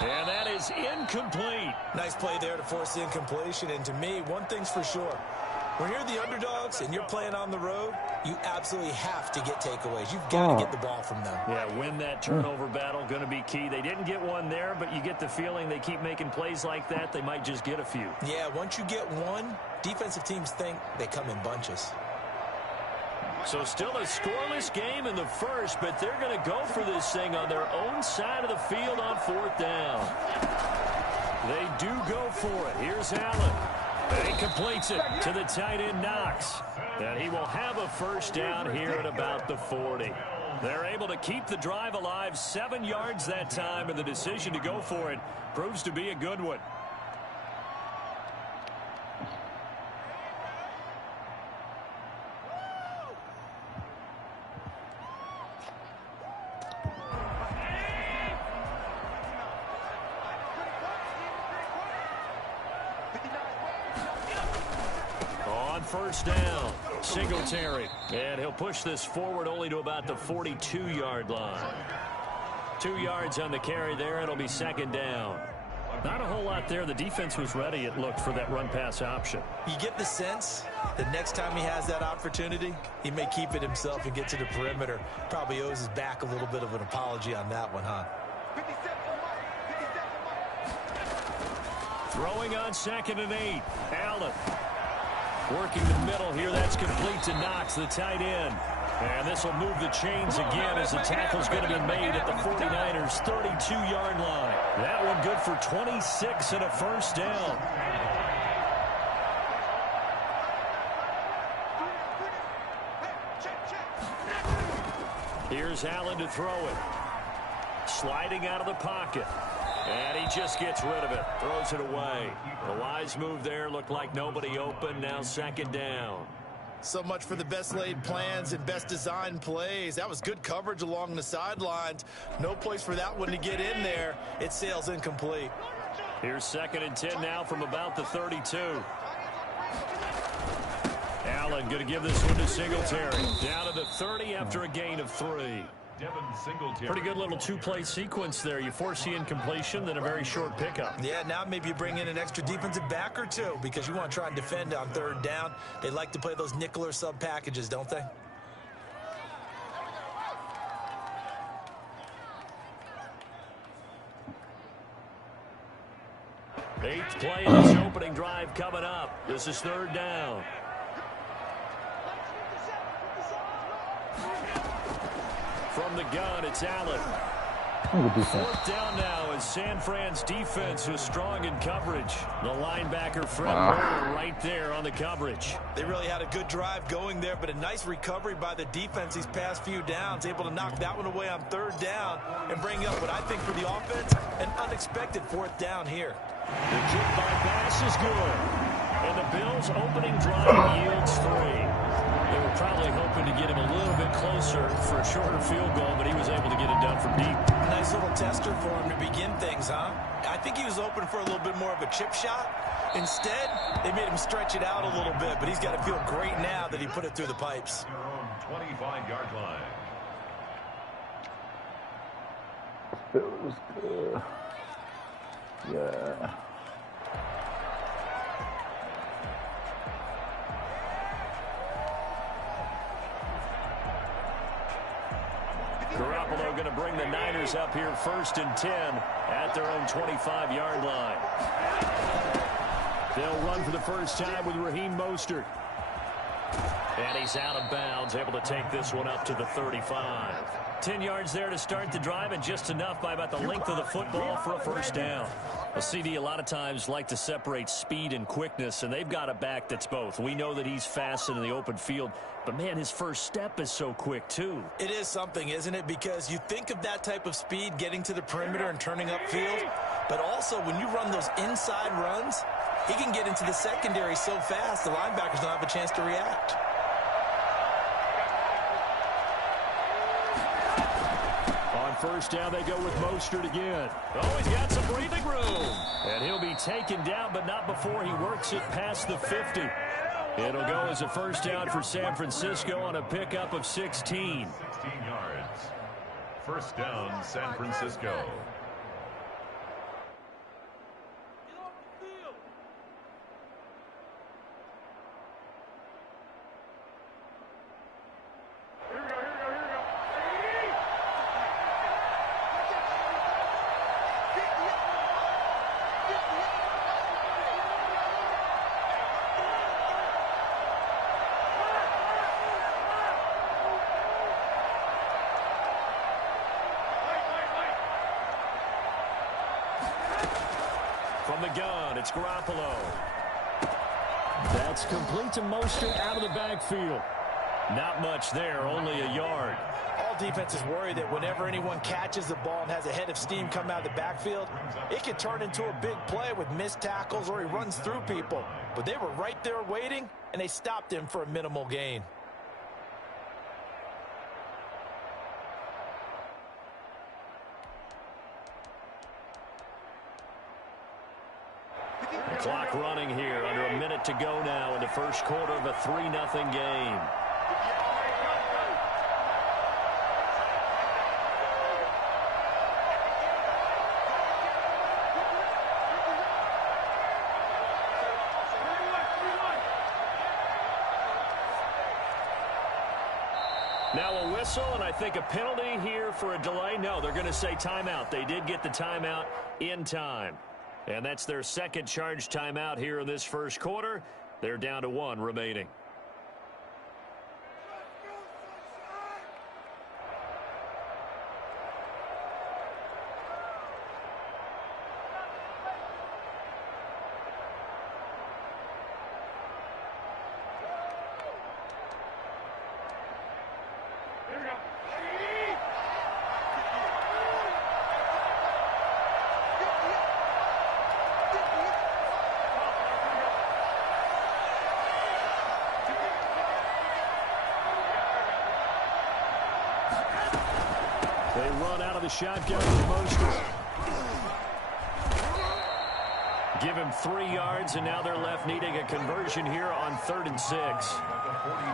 And that is incomplete. Nice play there to force the incompletion. And to me, one thing's for sure. When you're the underdogs and you're playing on the road, you absolutely have to get takeaways. You've got to get the ball from them. Yeah, win that turnover battle, going to be key. They didn't get one there, but you get the feeling they keep making plays like that, they might just get a few. Yeah, once you get one, defensive teams think they come in bunches. So still a scoreless game in the first, but they're going to go for this thing on their own side of the field on 4th down. They do go for it. Here's Allen. And he completes it to the tight end Knox. And he will have a first down here at about the 40. They're able to keep the drive alive, 7 yards that time, and the decision to go for it proves to be a good one. On first down, Singletary. And he'll push this forward only to about the 42-yard line. 2 yards on the carry there. It'll be second down. Not a whole lot there. The defense was ready, it looked, for that run-pass option. You get the sense that next time he has that opportunity, he may keep it himself and get to the perimeter. Probably owes his back a little bit of an apology on that one, huh? Throwing on 2nd and 8. Allen working the middle here. That's complete to Knox, the tight end. And this will move the chains again as the tackle's going to be made at the 49ers' 32-yard line. That one good for 26 and a first down. Here's Allen to throw it. Sliding out of the pocket. And he just gets rid of it. Throws it away. A wise move there. Looked like nobody open. Now second down. So much for the best laid plans and best designed plays. That was good coverage along the sidelines. No place for that one to get in there. It sails incomplete. Here's 2nd and 10 now from about the 32. Allen going to give this one to Singletary. Down to the 30 after a gain of 3. Pretty good little two-play sequence there. You force the incompletion, then a very short pickup. Yeah, now maybe you bring in an extra defensive back or two because you want to try and defend on 3rd down. They like to play those nickel or sub packages, don't they? Eighth play in this opening drive coming up. This is 3rd down. From the gun, it's Allen. 4th down now as San Fran's defense was strong in coverage. The linebacker, Fred Warner, right there on the coverage. They really had a good drive going there, but a nice recovery by the defense these past few downs, able to knock that one away on 3rd down and bring up what I think for the offense, an unexpected 4th down here. The kick by pass is good. And the Bills' opening drive yields 3. They were probably hoping to get him a little bit closer for a shorter field goal, but he was able to get it done from deep. Nice little tester for him to begin things, huh? I think he was open for a little bit more of a chip shot. Instead, they made him stretch it out a little bit, but he's got to feel great now that he put it through the pipes. Your own 25-yard line. It was good. Yeah. Garoppolo going to bring the Niners up here 1st and 10 at their own 25-yard line. They'll run for the first time with Raheem Mostert. And he's out of bounds, able to take this one up to the 35. 10 yards there to start the drive, and just enough by about the length of the football for a first down. A CD a lot of times like to separate speed and quickness, and they've got a back that's both. We know that he's fast in the open field, but, man, his first step is so quick, too. It is something, isn't it? Because you think of that type of speed getting to the perimeter and turning upfield, but also when you run those inside runs, he can get into the secondary so fast the linebackers don't have a chance to react. On first down, they go with Mostert again. Oh, he's got some breathing room. And he'll be taken down, but not before he works it past the 50. It'll go as a first down for San Francisco on a pickup of 16. 16 yards. First down, San Francisco. From the gun, it's Garoppolo. That's complete to Mostert out of the backfield. Not much there, only a yard. All defenses worry that whenever anyone catches the ball and has a head of steam come out of the backfield, it can turn into a big play with missed tackles or he runs through people. But they were right there waiting, and they stopped him for a minimal gain. The clock running here. Under a minute to go now in the first quarter of a 3-0 game. Now a whistle, and I think a penalty here for a delay. No, they're going to say timeout. They did get the timeout in time. And that's their second charge timeout here in this first quarter. They're down to 1 remaining. They run out of the shotgun with Mostert. Give him 3 yards, and now they're left needing a conversion here on 3rd and 6.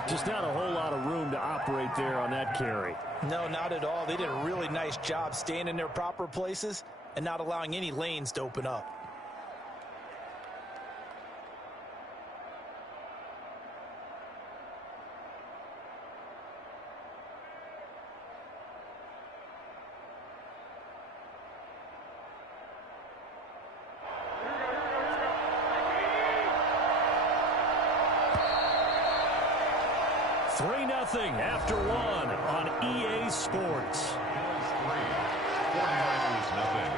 Just not a whole lot of room to operate there on that carry. No, not at all. They did a really nice job staying in their proper places and not allowing any lanes to open up. After 1 on EA Sports. 49ers nothing.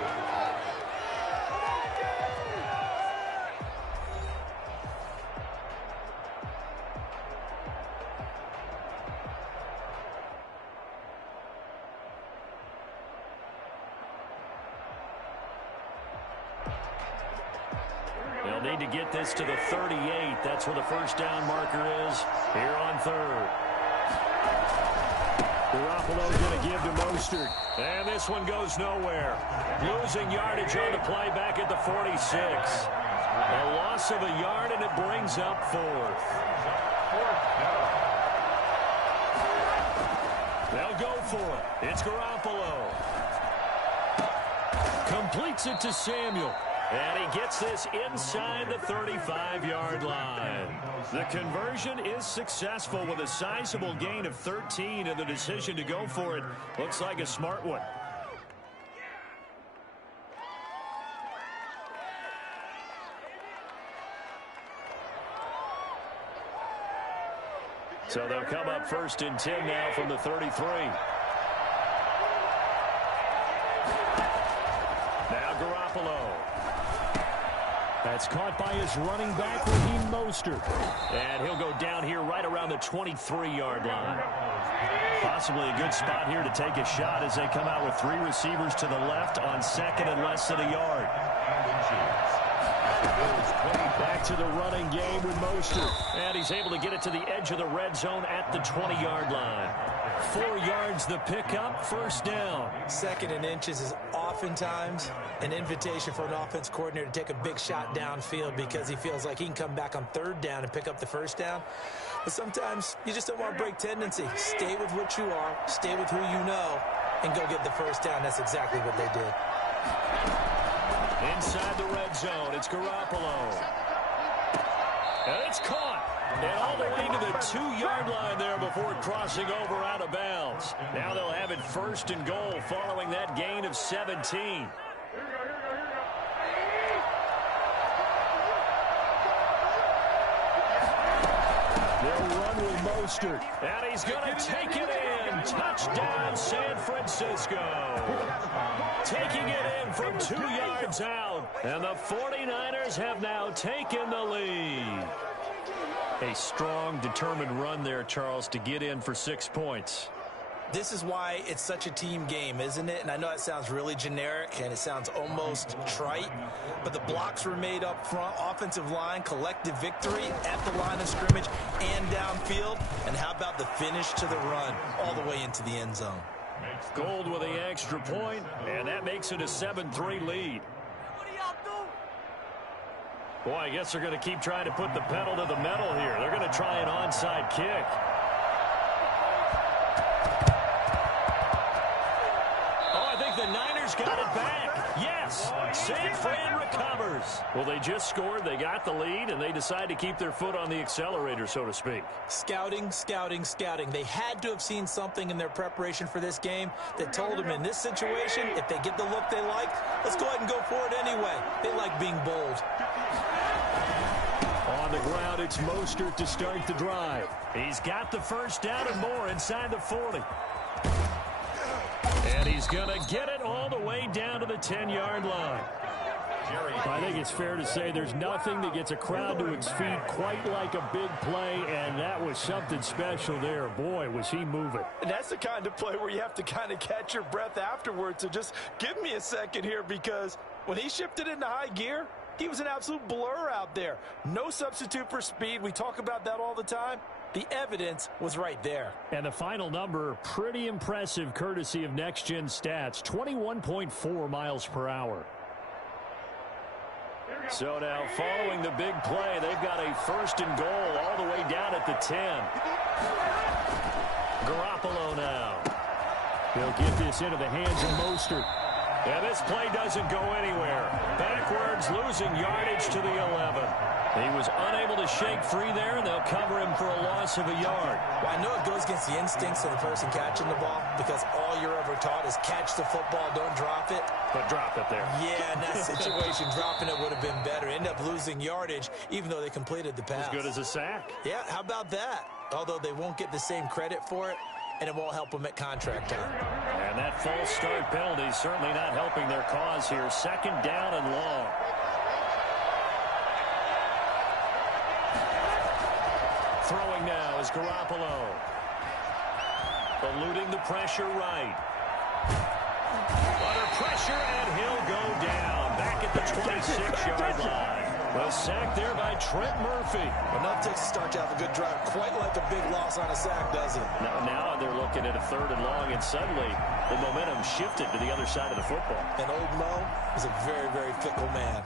They'll need to get this to the 38. That's where the first down marker is here on 3rd. Garoppolo's going to give to Mostert. And this one goes nowhere. Losing yardage on the play back at the 46. A loss of a yard, and it brings up 4th. They'll go for it. It's Garoppolo. Completes it to Samuel. And he gets this inside the 35-yard line. The conversion is successful with a sizable gain of 13, and the decision to go for it looks like a smart one. So they'll come up 1st and 10 now from the 33. Now Garoppolo. That's caught by his running back, Raheem Mostert. And he'll go down here right around the 23-yard line. Possibly a good spot here to take a shot as they come out with 3 receivers to the left on 2nd and less than a yard. Back to the running game with Mostert. And he's able to get it to the edge of the red zone at the 20-yard line. 4 yards the pickup, 1st down. 2nd and inches is oftentimes an invitation for an offense coordinator to take a big shot downfield because he feels like he can come back on 3rd down and pick up the 1st down. But sometimes you just don't want to break tendency. Stay with what you are, stay with who you know, and go get the 1st down. That's exactly what they did. Inside the red zone, it's Garoppolo. And it's caught. And all the way to the 2-yard line there before crossing over out of bounds. Now they'll have it 1st and goal following that gain of 17. They'll run with Mostert. And he's going to take it in. Touchdown, San Francisco. Taking it in from 2 yards out. And the 49ers have now taken the lead. A strong, determined run there, Charles, to get in for 6 points. This is why it's such a team game, isn't it? And I know it sounds really generic and it sounds almost trite, but the blocks were made up front, offensive line, collective victory at the line of scrimmage and downfield. And how about the finish to the run all the way into the end zone? Gold with the extra point, and that makes it a 7-3 lead. Boy, I guess they're going to keep trying to put the pedal to the metal here. They're going to try an onside kick. Oh, I think the Niners got it back. Yes, San Fran recovers. Well, they just scored. They got the lead, and they decide to keep their foot on the accelerator, so to speak. Scouting, scouting, scouting. They had to have seen something in their preparation for this game that told them in this situation, if they get the look they like, let's go ahead and go for it anyway. They like being bold. On the ground, it's Mostert to start the drive. He's got the first down and more inside the 40. And he's going to get it all the way down to the 10-yard line. I think it's fair to say there's nothing that gets a crowd to its feet quite like a big play, and that was something special there. Boy, was he moving. And that's the kind of play where you have to kind of catch your breath afterwards. So just give me a second here, because when he shifted into high gear, he was an absolute blur out there. No substitute for speed. We talk about that all the time. The evidence was right there. And the final number, pretty impressive, courtesy of Next Gen Stats, 21.4 miles per hour. So now, following the big play, they've got a first and goal all the way down at the 10. Garoppolo now. He'll get this into the hands of Mostert. And this play doesn't go anywhere. Backwards, losing yardage to the 11. He was unable to shake free there, and they'll cover him for a loss of a yard. Well, I know it goes against the instincts of the person catching the ball, because all you're ever taught is catch the football, don't drop it. But drop it there. Yeah, in that situation, dropping it would have been better. End up losing yardage, even though they completed the pass. As good as a sack. Yeah, how about that? Although they won't get the same credit for it, and it won't help them at contract time. And that false start penalty is certainly not helping their cause here. Second down and long. Throwing now is Garoppolo. Eluding the pressure right. Under pressure, and he'll go down. Back at the 26-yard line. Well, sacked there by Trent Murphy. Enough takes to start to have a good drive. Quite like a big loss on a sack, doesn't it? Now they're looking at a third and long, and suddenly the momentum shifted to the other side of the football. And old Mo is a very, very fickle man.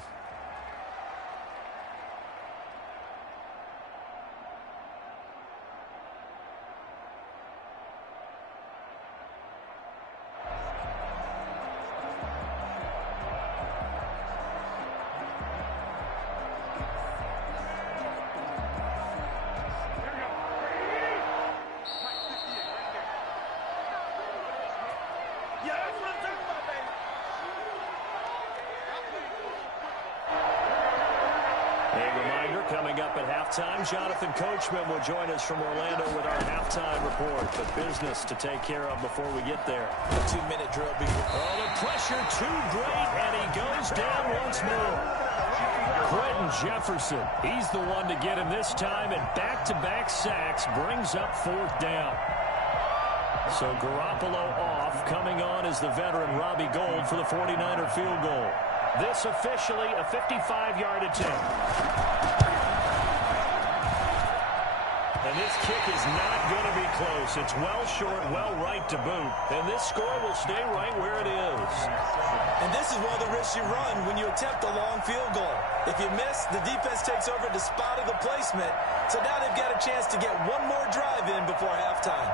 Jonathan Coachman will join us from Orlando with our halftime report. But business to take care of before we get there. A 2-minute drill. Oh, the pressure too great, and he goes down once more. Quentin Jefferson, he's the one to get him this time, and back-to-back sacks brings up fourth down. So Garoppolo off. Coming on is the veteran Robbie Gould for the 49er field goal. This officially a 55-yard attempt. And this kick is not going to be close. It's well short, well right to boot. And this score will stay right where it is. And this is one of the risks you run when you attempt a long field goal. If you miss, the defense takes over the spot of the placement. So now they've got a chance to get one more drive in before halftime.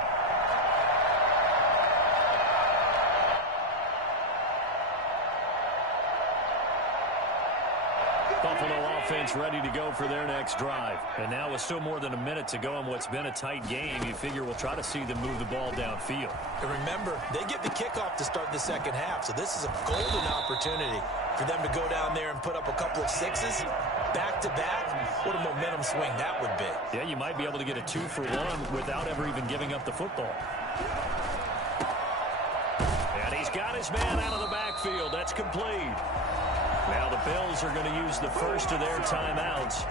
Buffalo offense ready to go for their next drive. And now with still more than a minute to go in what's been a tight game, you figure we'll try to see them move the ball downfield. And remember, they get the kickoff to start the second half, so this is a golden opportunity for them to go down there and put up a couple of sixes back-to-back. What a momentum swing that would be. Yeah, you might be able to get a 2-for-1 without ever even giving up the football. And he's got his man out of the backfield. That's complete. Now the Bills are going to use the first of their timeouts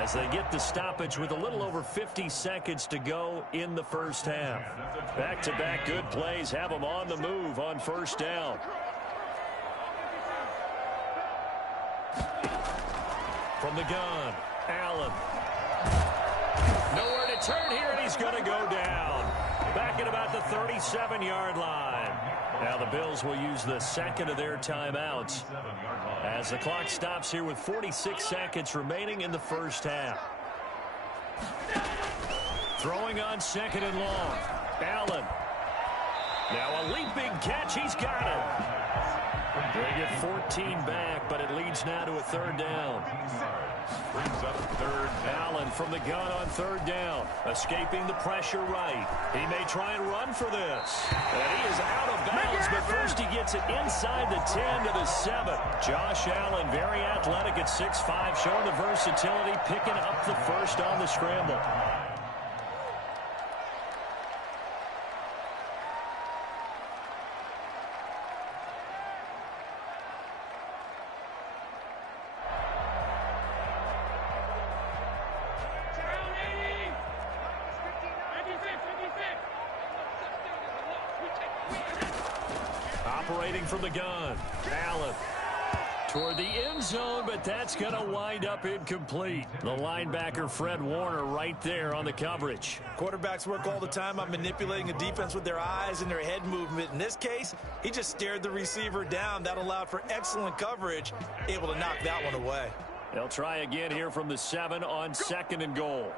as they get the stoppage with a little over 50 seconds to go in the first half. Back-to-back good plays have them on the move on first down. From the gun, Allen. Nowhere to turn here, and he's going to go down. Back at about the 37-yard line. Now the Bills will use the second of their timeouts as the clock stops here with 46 seconds remaining in the first half. Throwing on second and long. Allen. Now a leaping catch. He's got it. They get 14 back, but it leads now to a third down. Brings up third. Allen from the gun on third down. Escaping the pressure right. He may try and run for this. And he is out of bounds, but first he gets it inside the 10 to the 7. Josh Allen, very athletic at 6'5", showing the versatility, picking up the first on the scramble. Operating from the gun. Allen toward the end zone, but that's going to wind up incomplete. The linebacker, Fred Warner, right there on the coverage. Quarterbacks work all the time on manipulating a defense with their eyes and their head movement. In this case, he just stared the receiver down. That allowed for excellent coverage, able to knock that one away. They'll try again here from the 7 on second and goal.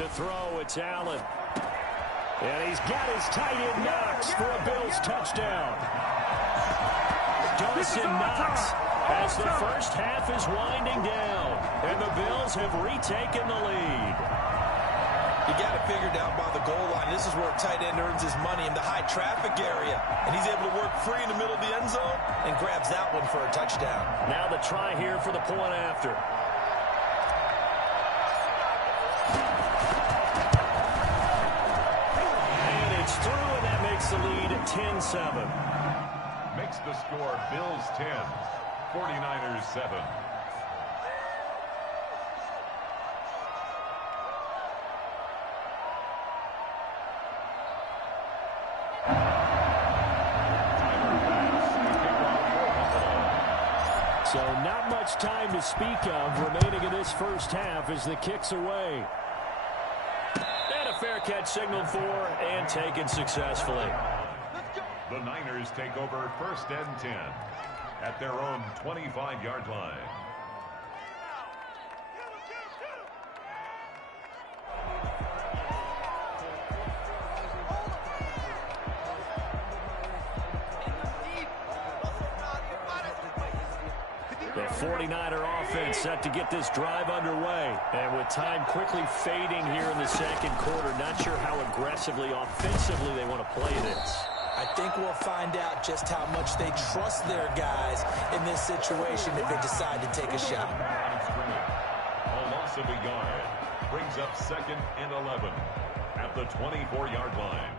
To throw, it's Allen. And he's got his tight end Knox for a Bills touchdown. Dawson Knox as the first half is winding down. And the Bills have retaken the lead. You got it figured out by the goal line. This is where a tight end earns his money in the high traffic area. And he's able to work free in the middle of the end zone and grabs that one for a touchdown. Now the try here for the point after. It's through, and that makes the lead 10-7. Makes the score Bills 10, 49ers 7. So not much time to speak of remaining in this first half as the kick's away. Fair catch signaled for and taken successfully. The Niners take over first and 10 at their own 25-yard line. The 49er offense set to get this drive underway. And with time quickly fading here in the second quarter, not sure how aggressively, offensively they want to play this. I think we'll find out just how much they trust their guys in this situation if they decide to take a shot. A loss of a yard brings up second and 11 at the 24-yard line.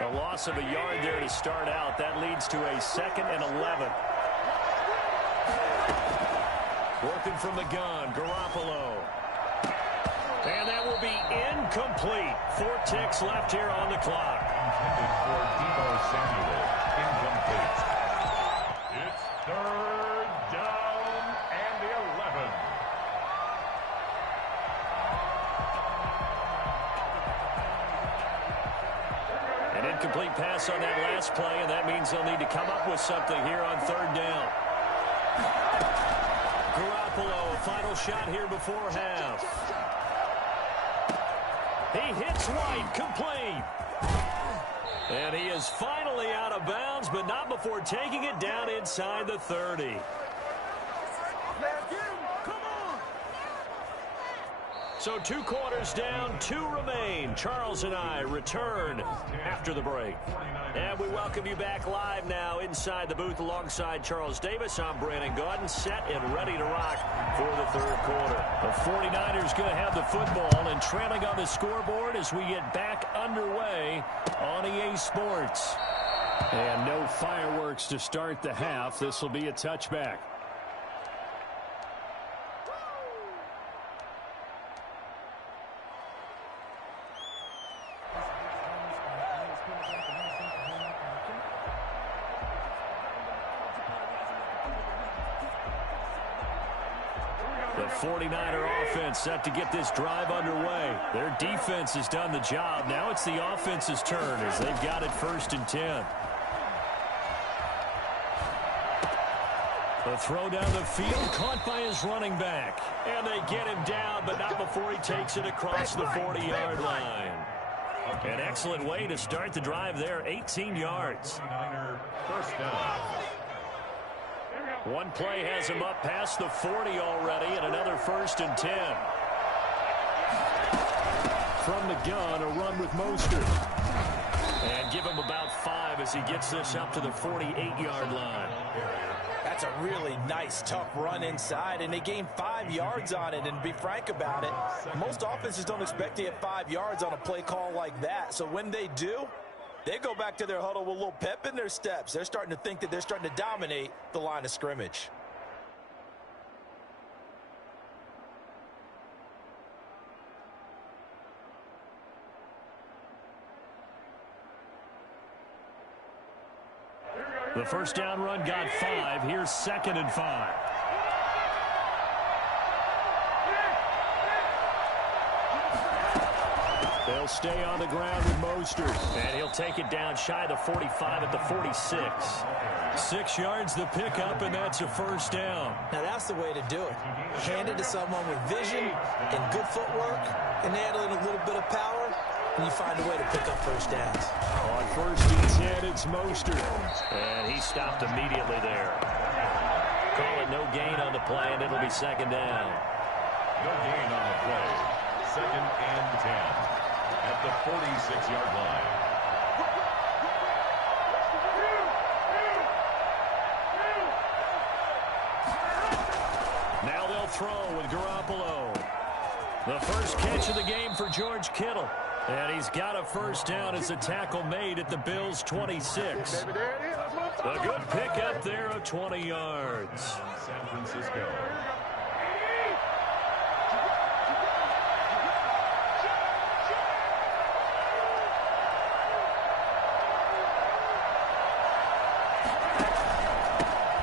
A loss of a yard there to start out. That leads to a second and 11. Working from the gun, Garoppolo. And that will be incomplete. 4 ticks left here on the clock. Intended for Deebo Samuel. Incomplete. It's third down and 11. An incomplete pass on that last play, and that means they'll need to come up with something here on third down. Garoppolo, a final shot here before half. He hits White, complete. And he is finally out of bounds, but not before taking it down inside the 30. So 2 quarters down, 2 remain. Charles and I return after the break. And we welcome you back live now inside the booth alongside Charles Davis. I'm Brandon Gaudin, set and ready to rock for the third quarter. The 49ers going to have the football and trailing on the scoreboard as we get back underway on EA Sports. And no fireworks to start the half. This will be a touchback. The 49er offense set to get this drive underway. Their defense has done the job. Now it's the offense's turn as they've got it 1st and 10. The throw down the field, caught by his running back. And they get him down, but not before he takes it across the 40-yard line. An excellent way to start the drive there, 18 yards. 49er first down. One play has him up past the 40 already, and another 1st and 10. From the gun, a run with Mostert. And give him about 5 as he gets this up to the 48-yard line. That's a really nice, tough run inside, and they gained 5 yards on it. And to be frank about it, most offenses don't expect to get 5 yards on a play call like that. So when they do, they go back to their huddle with a little pep in their steps. They're starting to think that they're starting to dominate the line of scrimmage. The first down run got 5. Here's 2nd and 5. They'll stay on the ground with Mostert. And he'll take it down shy of the 45 at the 46. 6 yards the pickup, and that's a first down. Now that's the way to do it. Hand it to someone with vision and good footwork, and add in a little bit of power, and you find a way to pick up first downs. On 1st and 10, it's Mostert. And he stopped immediately there. Call it no gain on the play, and it'll be 2nd down. No gain on the play. 2nd and 10 at the 46-yard line. Now they'll throw with Garoppolo. The first catch of the game for George Kittle. And he's got a first down as a tackle made at the Bills' 26. A good pickup there of 20 yards. San Francisco.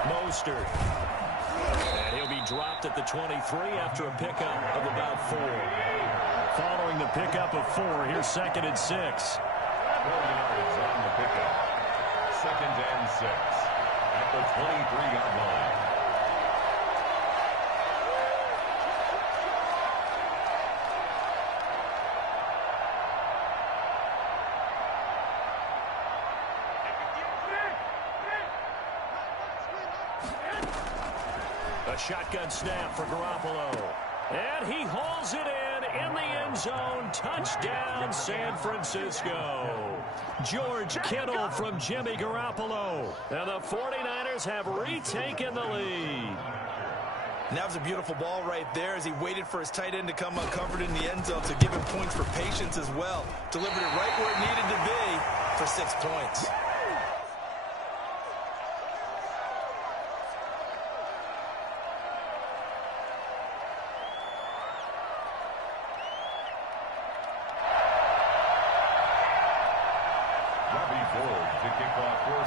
Mostert. And he'll be dropped at the 23 after a pickup of about 4. Following the pickup of 4, here's 2nd and 6. 4 yards on the pickup. 2nd and 6 at the 23-yard line. A shotgun snap for Garoppolo. And he hauls it in the end zone. Touchdown, San Francisco. George Kittle from Jimmy Garoppolo. And the 49ers have retaken the lead. And that was a beautiful ball right there as he waited for his tight end to come uncovered in the end zone to give him points for patience as well. Delivered it right where it needed to be for 6 points.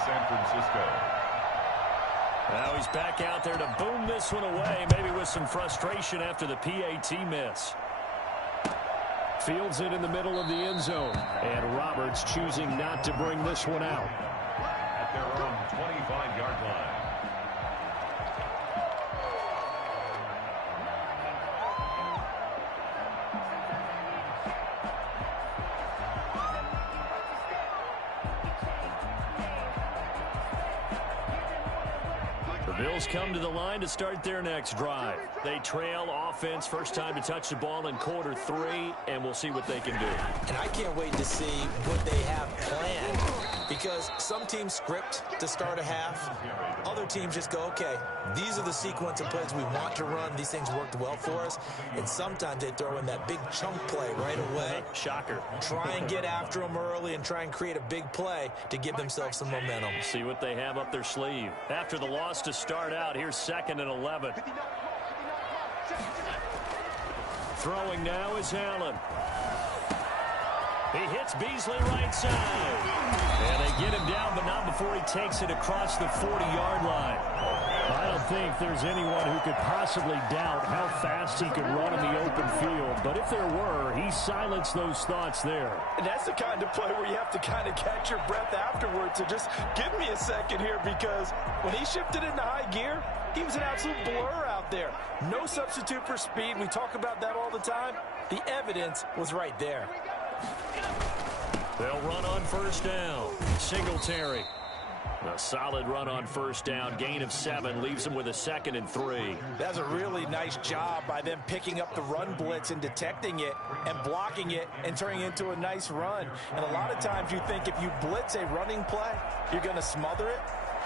San Francisco. Now he's back out there to boom this one away, maybe with some frustration after the PAT miss. Fields it in the middle of the end zone, and Roberts choosing not to bring this one out. At their own 25-yard line. Bills come to the line to start their next drive. They trail offense, first time to touch the ball in quarter 3, and we'll see what they can do. And I can't wait to see what they have planned, Because some teams script to start a half. Other teams just go, okay, these are the sequence of plays we want to run. These things worked well for us. And sometimes they throw in that big chunk play right away. Shocker. Try and get after them early and try and create a big play to give themselves some momentum. See what they have up their sleeve. After the loss to start out, here's 2nd and 11. Throwing now is Allen. He hits Beasley right side. And they get him down, but not before he takes it across the 40-yard line. I don't think there's anyone who could possibly doubt how fast he could run in the open field. But if there were, he silenced those thoughts there. And that's the kind of play where you have to kind of catch your breath afterwards. So just give me a second here, because when he shifted into high gear, he was an absolute blur out there. No substitute for speed. We talk about that all the time. The evidence was right there. They'll run on first down. Singletary. A solid run on first down. Gain of 7 leaves them with a 2nd and 3. That's a really nice job by them picking up the run blitz and detecting it and blocking it and turning it into a nice run. And a lot of times you think if you blitz a running play, you're going to smother it.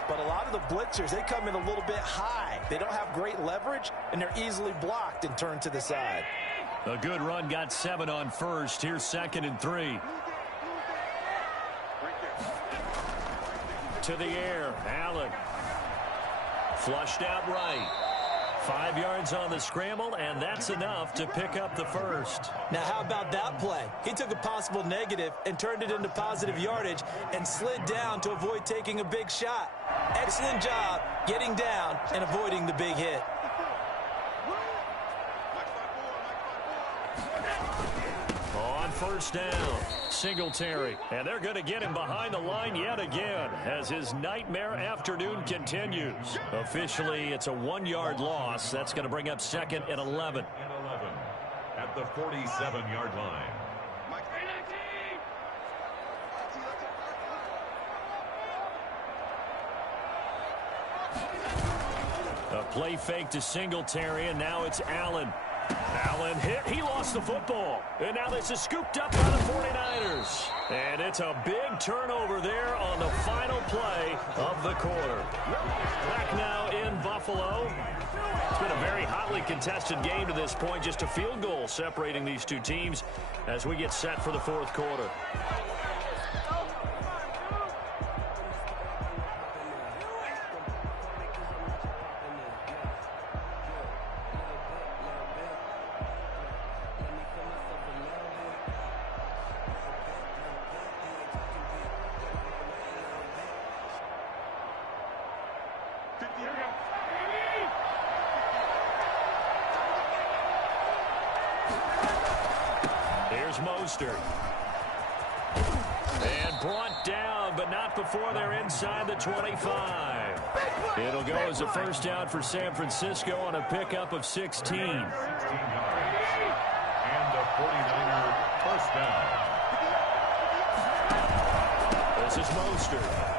But a lot of the blitzers, they come in a little bit high. They don't have great leverage, and they're easily blocked and turned to the side. A good run, got 7 on first. Here's 2nd and 3. To the air, Allen. Flushed out right. 5 yards on the scramble, and that's enough to pick up the first. Now, how about that play? He took a possible negative and turned it into positive yardage and slid down to avoid taking a big shot. Excellent job getting down and avoiding the big hit. On first down, Singletary. And they're going to get him behind the line yet again as his nightmare afternoon continues. Officially, it's a 1-yard loss. That's going to bring up 2nd and 11. At the 47-yard line. A play fake to Singletary, and now it's Allen. Allen hit. He lost the football. And now this is scooped up by the 49ers. And it's a big turnover there on the final play of the quarter. Back now in Buffalo. It's been a very hotly contested game to this point. Just a field goal separating these two teams as we get set for the fourth quarter. Mostert. And brought down, but not before they're inside the 25. It'll go as a first down for San Francisco on a pickup of 16. 16 yards. And a 49er first down. This is Mostert.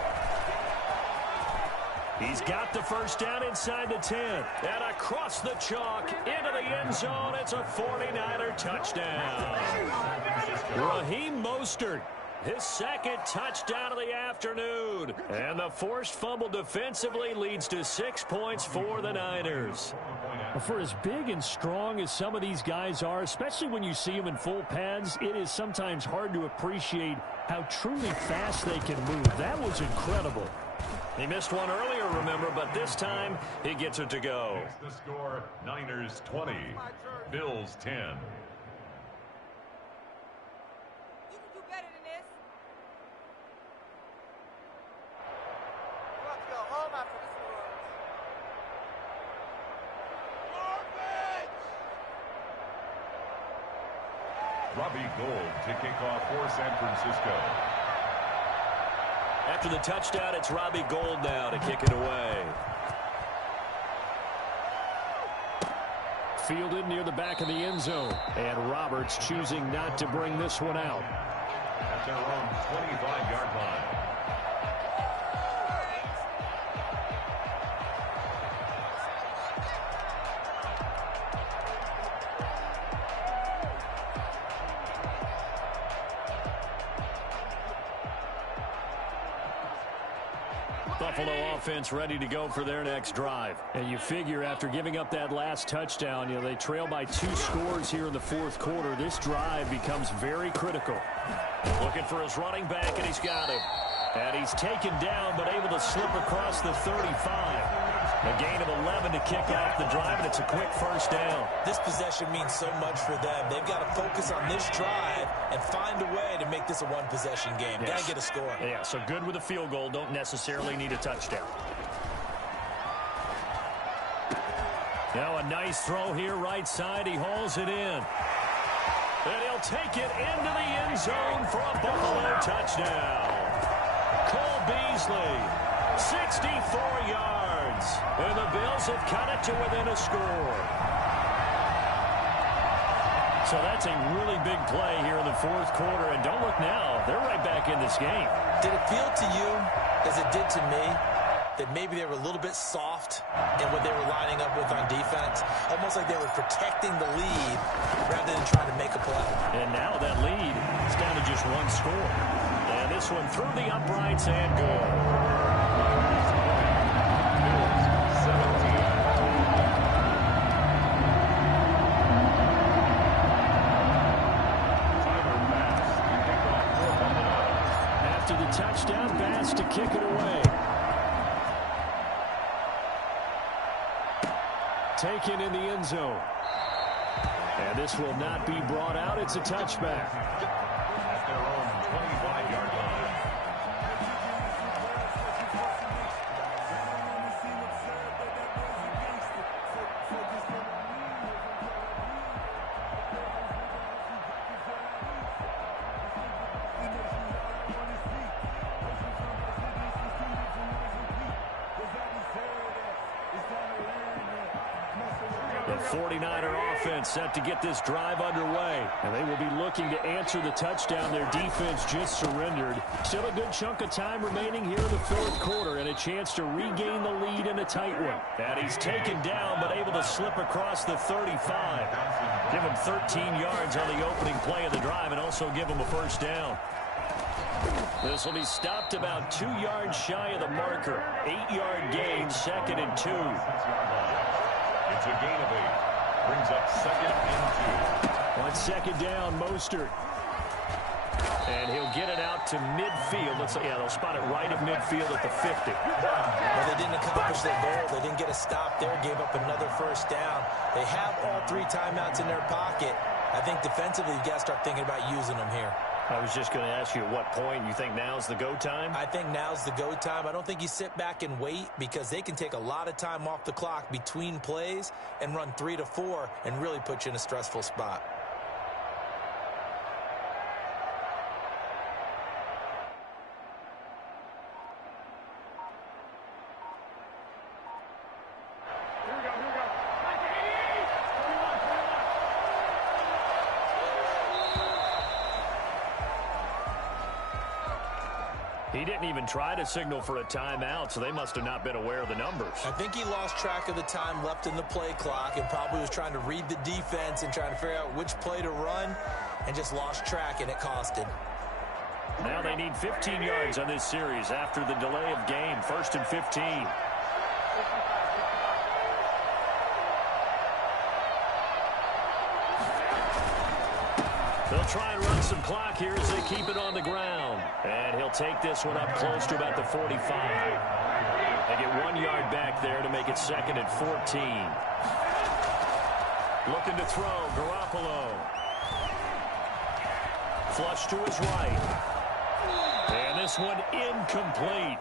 He's got the first down inside the 10. And across the chalk into the end zone. It's a 49er touchdown. Raheem Mostert, his second touchdown of the afternoon. And the forced fumble defensively leads to 6 points for the Niners. For as big and strong as some of these guys are, especially when you see them in full pads, it is sometimes hard to appreciate how truly fast they can move. That was incredible. He missed one earlier, remember, but this time he gets it to go. The score, Niners 20, Bills 10. You can do better than this. You have to go home after this world. Robbie Gould to kick off for San Francisco. After the touchdown, it's Robbie Gould now to kick it away. Fielded near the back of the end zone. And Roberts choosing not to bring this one out. At their own 25-yard line. Buffalo offense ready to go for their next drive. And you figure after giving up that last touchdown, they trail by 2 scores here in the fourth quarter. This drive becomes very critical. Looking for his running back, and he's got him. And he's taken down, but able to slip across the 35. A gain of 11 to kick off the drive, and it's a quick first down. This possession means so much for them. They've got to focus on this drive and find a way to make this a one-possession game. Yes. Got to get a score. Yeah, so good with a field goal. Don't necessarily need a touchdown. Now a nice throw here, right side. He hauls it in. And he'll take it into the end zone for a Buffalo touchdown. Cole Beasley, 64 yards. And the Bills have cut it to within a score. So that's a really big play here in the fourth quarter. And don't look now. They're right back in this game. Did it feel to you, as it did to me, that maybe they were a little bit soft in what they were lining up with on defense? Almost like they were protecting the lead rather than trying to make a play. And now that lead is down to just 1 score. And this one through the uprights and good. After the touchdown, Bass to kick it away. Taken in the end zone. And this will not be brought out. It's a touchback. At their own 25-yard line. The 49er offense set to get this drive underway. And they will be looking to answer the touchdown their defense just surrendered. Still a good chunk of time remaining here in the fourth quarter and a chance to regain the lead in a tight one. And he's taken down but able to slip across the 35. Give him 13 yards on the opening play of the drive and also give him a first down. This will be stopped about 2 yards shy of the marker. 8-yard gain, 2nd and 2. It's a gain of 8. Brings up 2nd and 2. On 2nd down, Mostert. And he'll get it out to midfield. They'll spot it right at midfield at the 50. Well, they didn't accomplish their goal. They didn't get a stop there, gave up another first down. They have all 3 timeouts in their pocket. I think defensively, you've got to start thinking about using them here. I was just going to ask you at what point you think now's the go time? I think now's the go time. I don't think you sit back and wait because they can take a lot of time off the clock between plays and run 3 to 4 and really put you in a stressful spot. He didn't even try to signal for a timeout, so they must have not been aware of the numbers. I think he lost track of the time left in the play clock and probably was trying to read the defense and trying to figure out which play to run and just lost track, and it cost him. Now they need 15 yards on this series after the delay of game. 1st and 15. They'll try and run some clock here as they keep it on the ground. And he'll take this one up close to about the 45. They get 1 yard back there to make it 2nd and 14. Looking to throw, Garoppolo. Flush to his right. And this one incomplete.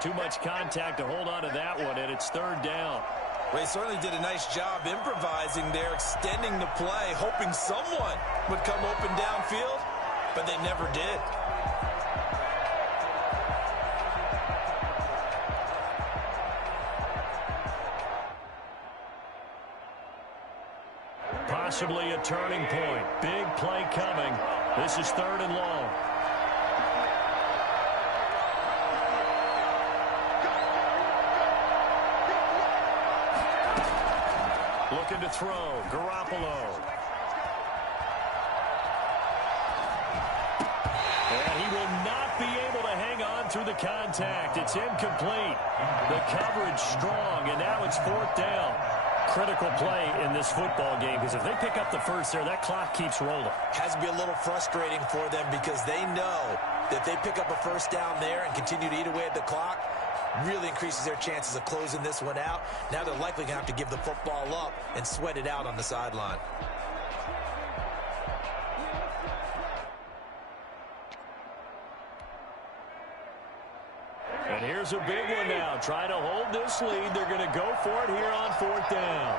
Too much contact to hold on to that one, and it's 3rd down. Well, he certainly did a nice job improvising there, extending the play, hoping someone would come open downfield, but they never did. Possibly a turning point. Big play coming. This is 3rd and long. Looking to throw, Garoppolo. And he will not be able to hang on through the contact. It's incomplete. The coverage strong, and now it's 4th down. Critical play in this football game, because if they pick up the first there, that clock keeps rolling. Has to be a little frustrating for them because they know that they pick up a first down there and continue to eat away at the clock, really increases their chances of closing this one out. Now they're likely going to have to give the football up and sweat it out on the sideline. And here's a big one now. Trying to hold this lead. They're going to go for it here on 4th down.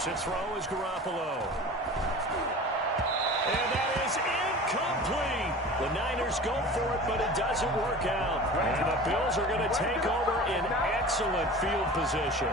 To throw is Garoppolo. And that is incomplete. The Niners go for it, but it doesn't work out. And the Bills are going to take over in excellent field position.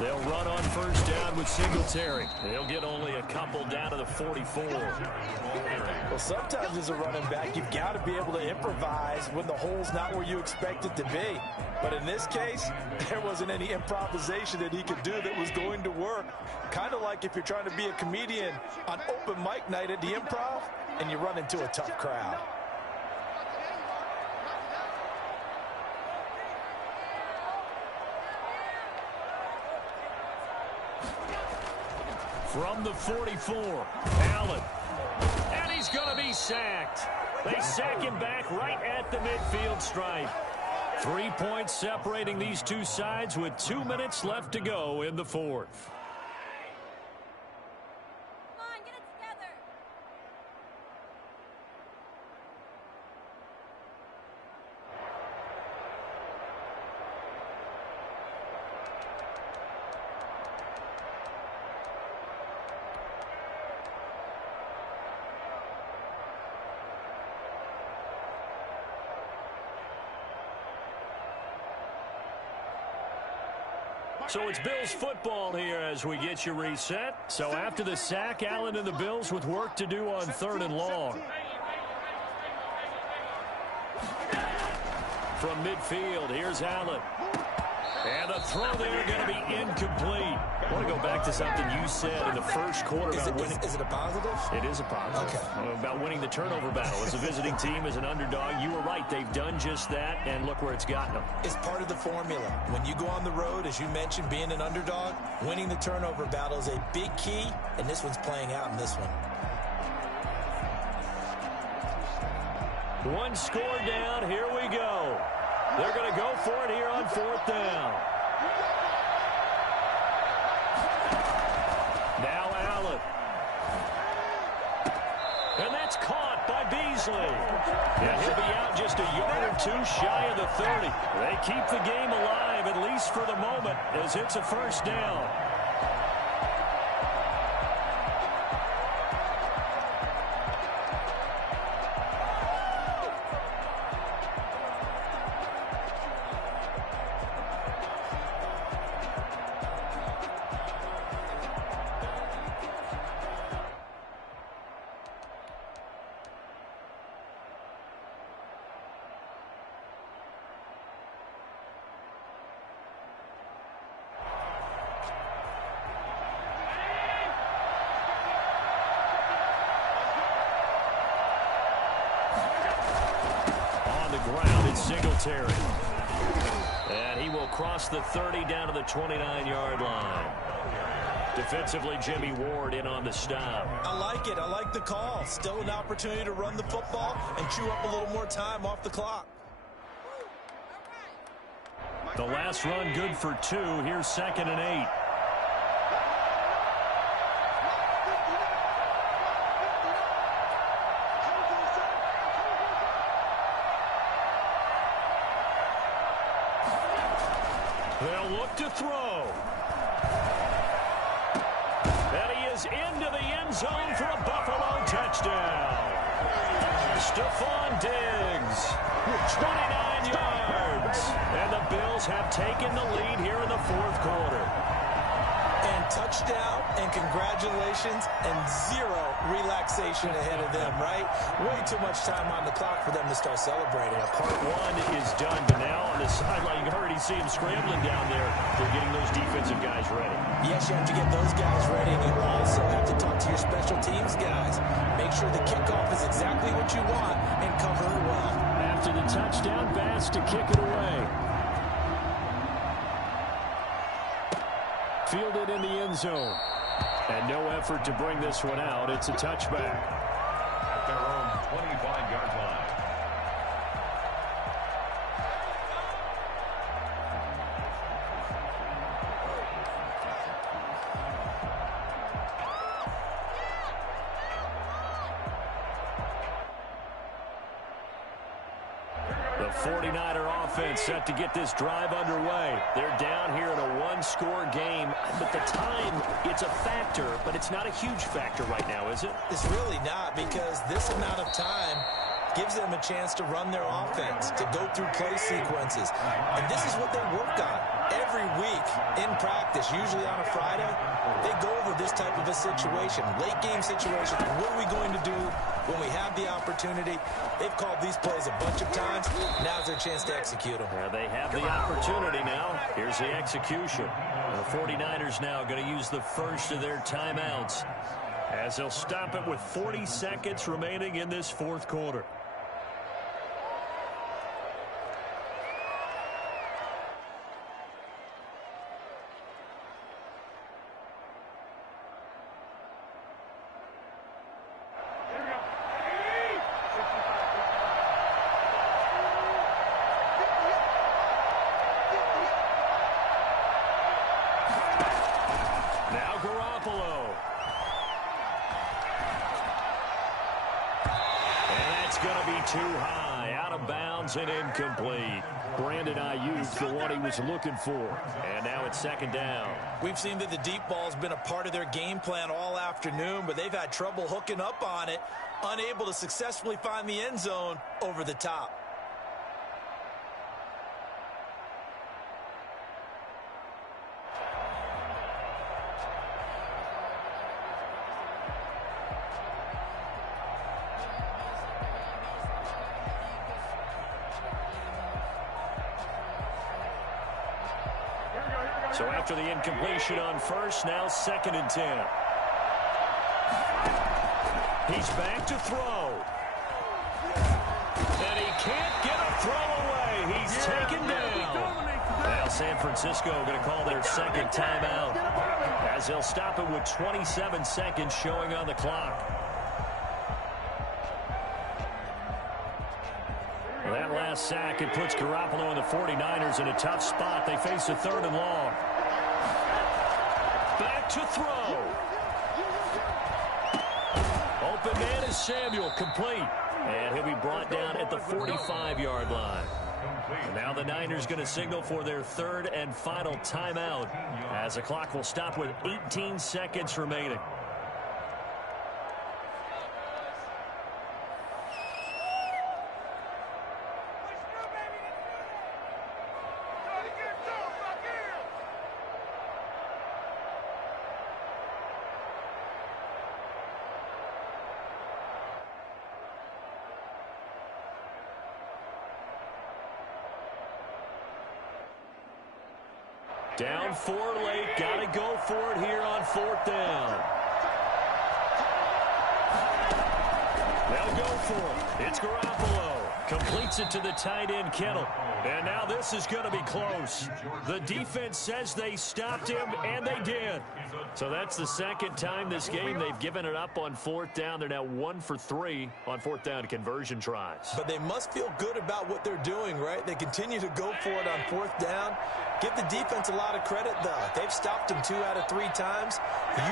They'll run on first down with Singletary. They'll get only a couple down to the 44. Well, sometimes as a running back, you've got to be able to improvise when the hole's not where you expect it to be. But in this case, there wasn't any improvisation that he could do that was going to work. Kind of like if you're trying to be a comedian on open mic night at the Improv and you run into a tough crowd. From the 44, Allen. And he's going to be sacked. They sack him back right at the midfield stripe. 3 points separating these two sides with 2 minutes left to go in the 4th. So it's Bills football here as we get you reset. So after the sack, Allen and the Bills with work to do on 3rd and long. From midfield, here's Allen. And the throw there going to be incomplete. I want to go back to something you said in the first quarter about winning. Is it a positive? It is a positive. Okay. About winning the turnover battle. As a visiting team, as an underdog, you were right. They've done just that, and look where it's gotten them. It's part of the formula. When you go on the road, as you mentioned, being an underdog, winning the turnover battle is a big key, and this one's playing out in this one. One score down. Here we go. They're going to go for it here on 4th down. Now Allen. And that's caught by Beasley. And he'll be out just a yard or two shy of the 30. They keep the game alive, at least for the moment, as it's a first down. Ground, it's Singletary. And he will cross the 30 down to the 29-yard line. Defensively, Jimmy Ward in on the stop. I like it. I like the call. Still an opportunity to run the football and chew up a little more time off the clock. The last run good for 2. Here's 2nd and 8. They'll look to throw. zone for a Buffalo touchdown. Stephon Diggs, 29 yards. And the Bills have taken the lead here in the fourth quarter. And touchdown and congratulations and zero relaxation ahead of them, right? Way too much time on the clock for them to start celebrating. Part one is done, but now on the sideline, you can already see him scrambling down there. They're getting those defensive guys ready. Yes, you have to get those guys ready, and you also have to talk to your special teams guys. Make sure the kickoff is exactly what you want and cover it well. After the touchdown pass to kick it away. Fielded in the end zone. And no effort to bring this one out. It's a touchback. At their own 25-yard line. The 49er offense set to get this drive underway. They're down here in a one-score game, but the time, it's a factor, but it's not a huge factor right now, is it? It's really not, because this amount of time gives them a chance to run their offense, to go through play sequences. And this is what they work on every week in practice, usually on a Friday. They go over this type of a situation, late game situation. What are we going to do when we have the opportunity? They've called these plays a bunch of times. Now's their chance to execute them. Yeah, they have the opportunity now. Here's the execution. The 49ers now going to use the first of their timeouts as they'll stop it with 40 seconds remaining in this fourth quarter. Too high, out of bounds and incomplete. Brandon Ayuk's the one he was looking for. And now it's second down. We've seen that the deep ball's been a part of their game plan all afternoon, but they've had trouble hooking up on it, unable to successfully find the end zone over the top. So after the incompletion on first, now 2nd and 10. He's back to throw. And he can't get a throw away. He's taken down. Now San Francisco going to call their second timeout as they'll stop it with 27 seconds showing on the clock. That last sack, it puts Garoppolo and the 49ers in a tough spot. They face a 3rd and long. Back to throw. Open man is Samuel, complete. And he'll be brought down at the 45-yard line. And now the Niners going to signal for their 3rd and final timeout as the clock will stop with 18 seconds remaining. Down 4 late, got to go for it here on 4th down. They'll go for it. It's Garoppolo. Completes it to the tight end, Kittle. And now this is going to be close. The defense says they stopped him, and they did. So that's the second time this game they've given it up on 4th down. They're now 1 for 3 on 4th down conversion tries. But they must feel good about what they're doing, right? They continue to go for it on 4th down. Give the defense a lot of credit, though. They've stopped them 2 out of 3 times.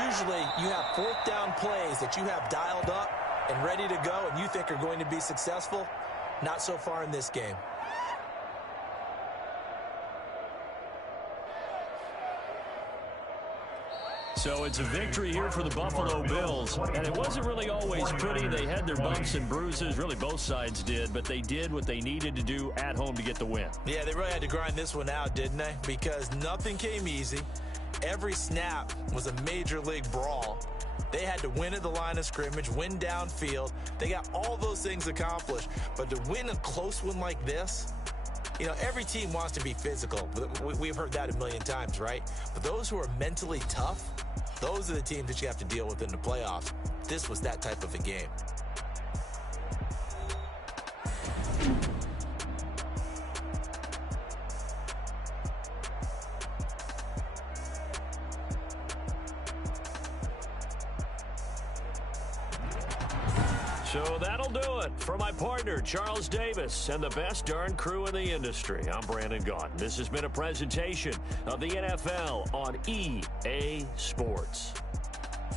Usually you have 4th down plays that you have dialed up and ready to go and you think are going to be successful. Not so far in this game. So it's a victory here for the Buffalo Bills, and it wasn't really always pretty. They had their bumps and bruises, really both sides did, but they did what they needed to do at home to get the win. Yeah, they really had to grind this one out, didn't they? Because nothing came easy. Every snap was a major league brawl. They had to win at the line of scrimmage, win downfield. They got all those things accomplished. But to win a close one like this, you know, every team wants to be physical. We've heard that a million times, right? But those who are mentally tough, those are the teams that you have to deal with in the playoffs. This was that type of a game. So that'll do it for my partner, Charles Davis, and the best darn crew in the industry. I'm Brandon Gaudin. This has been a presentation of the NFL on EA Sports.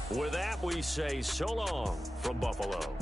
With that, we say so long from Buffalo.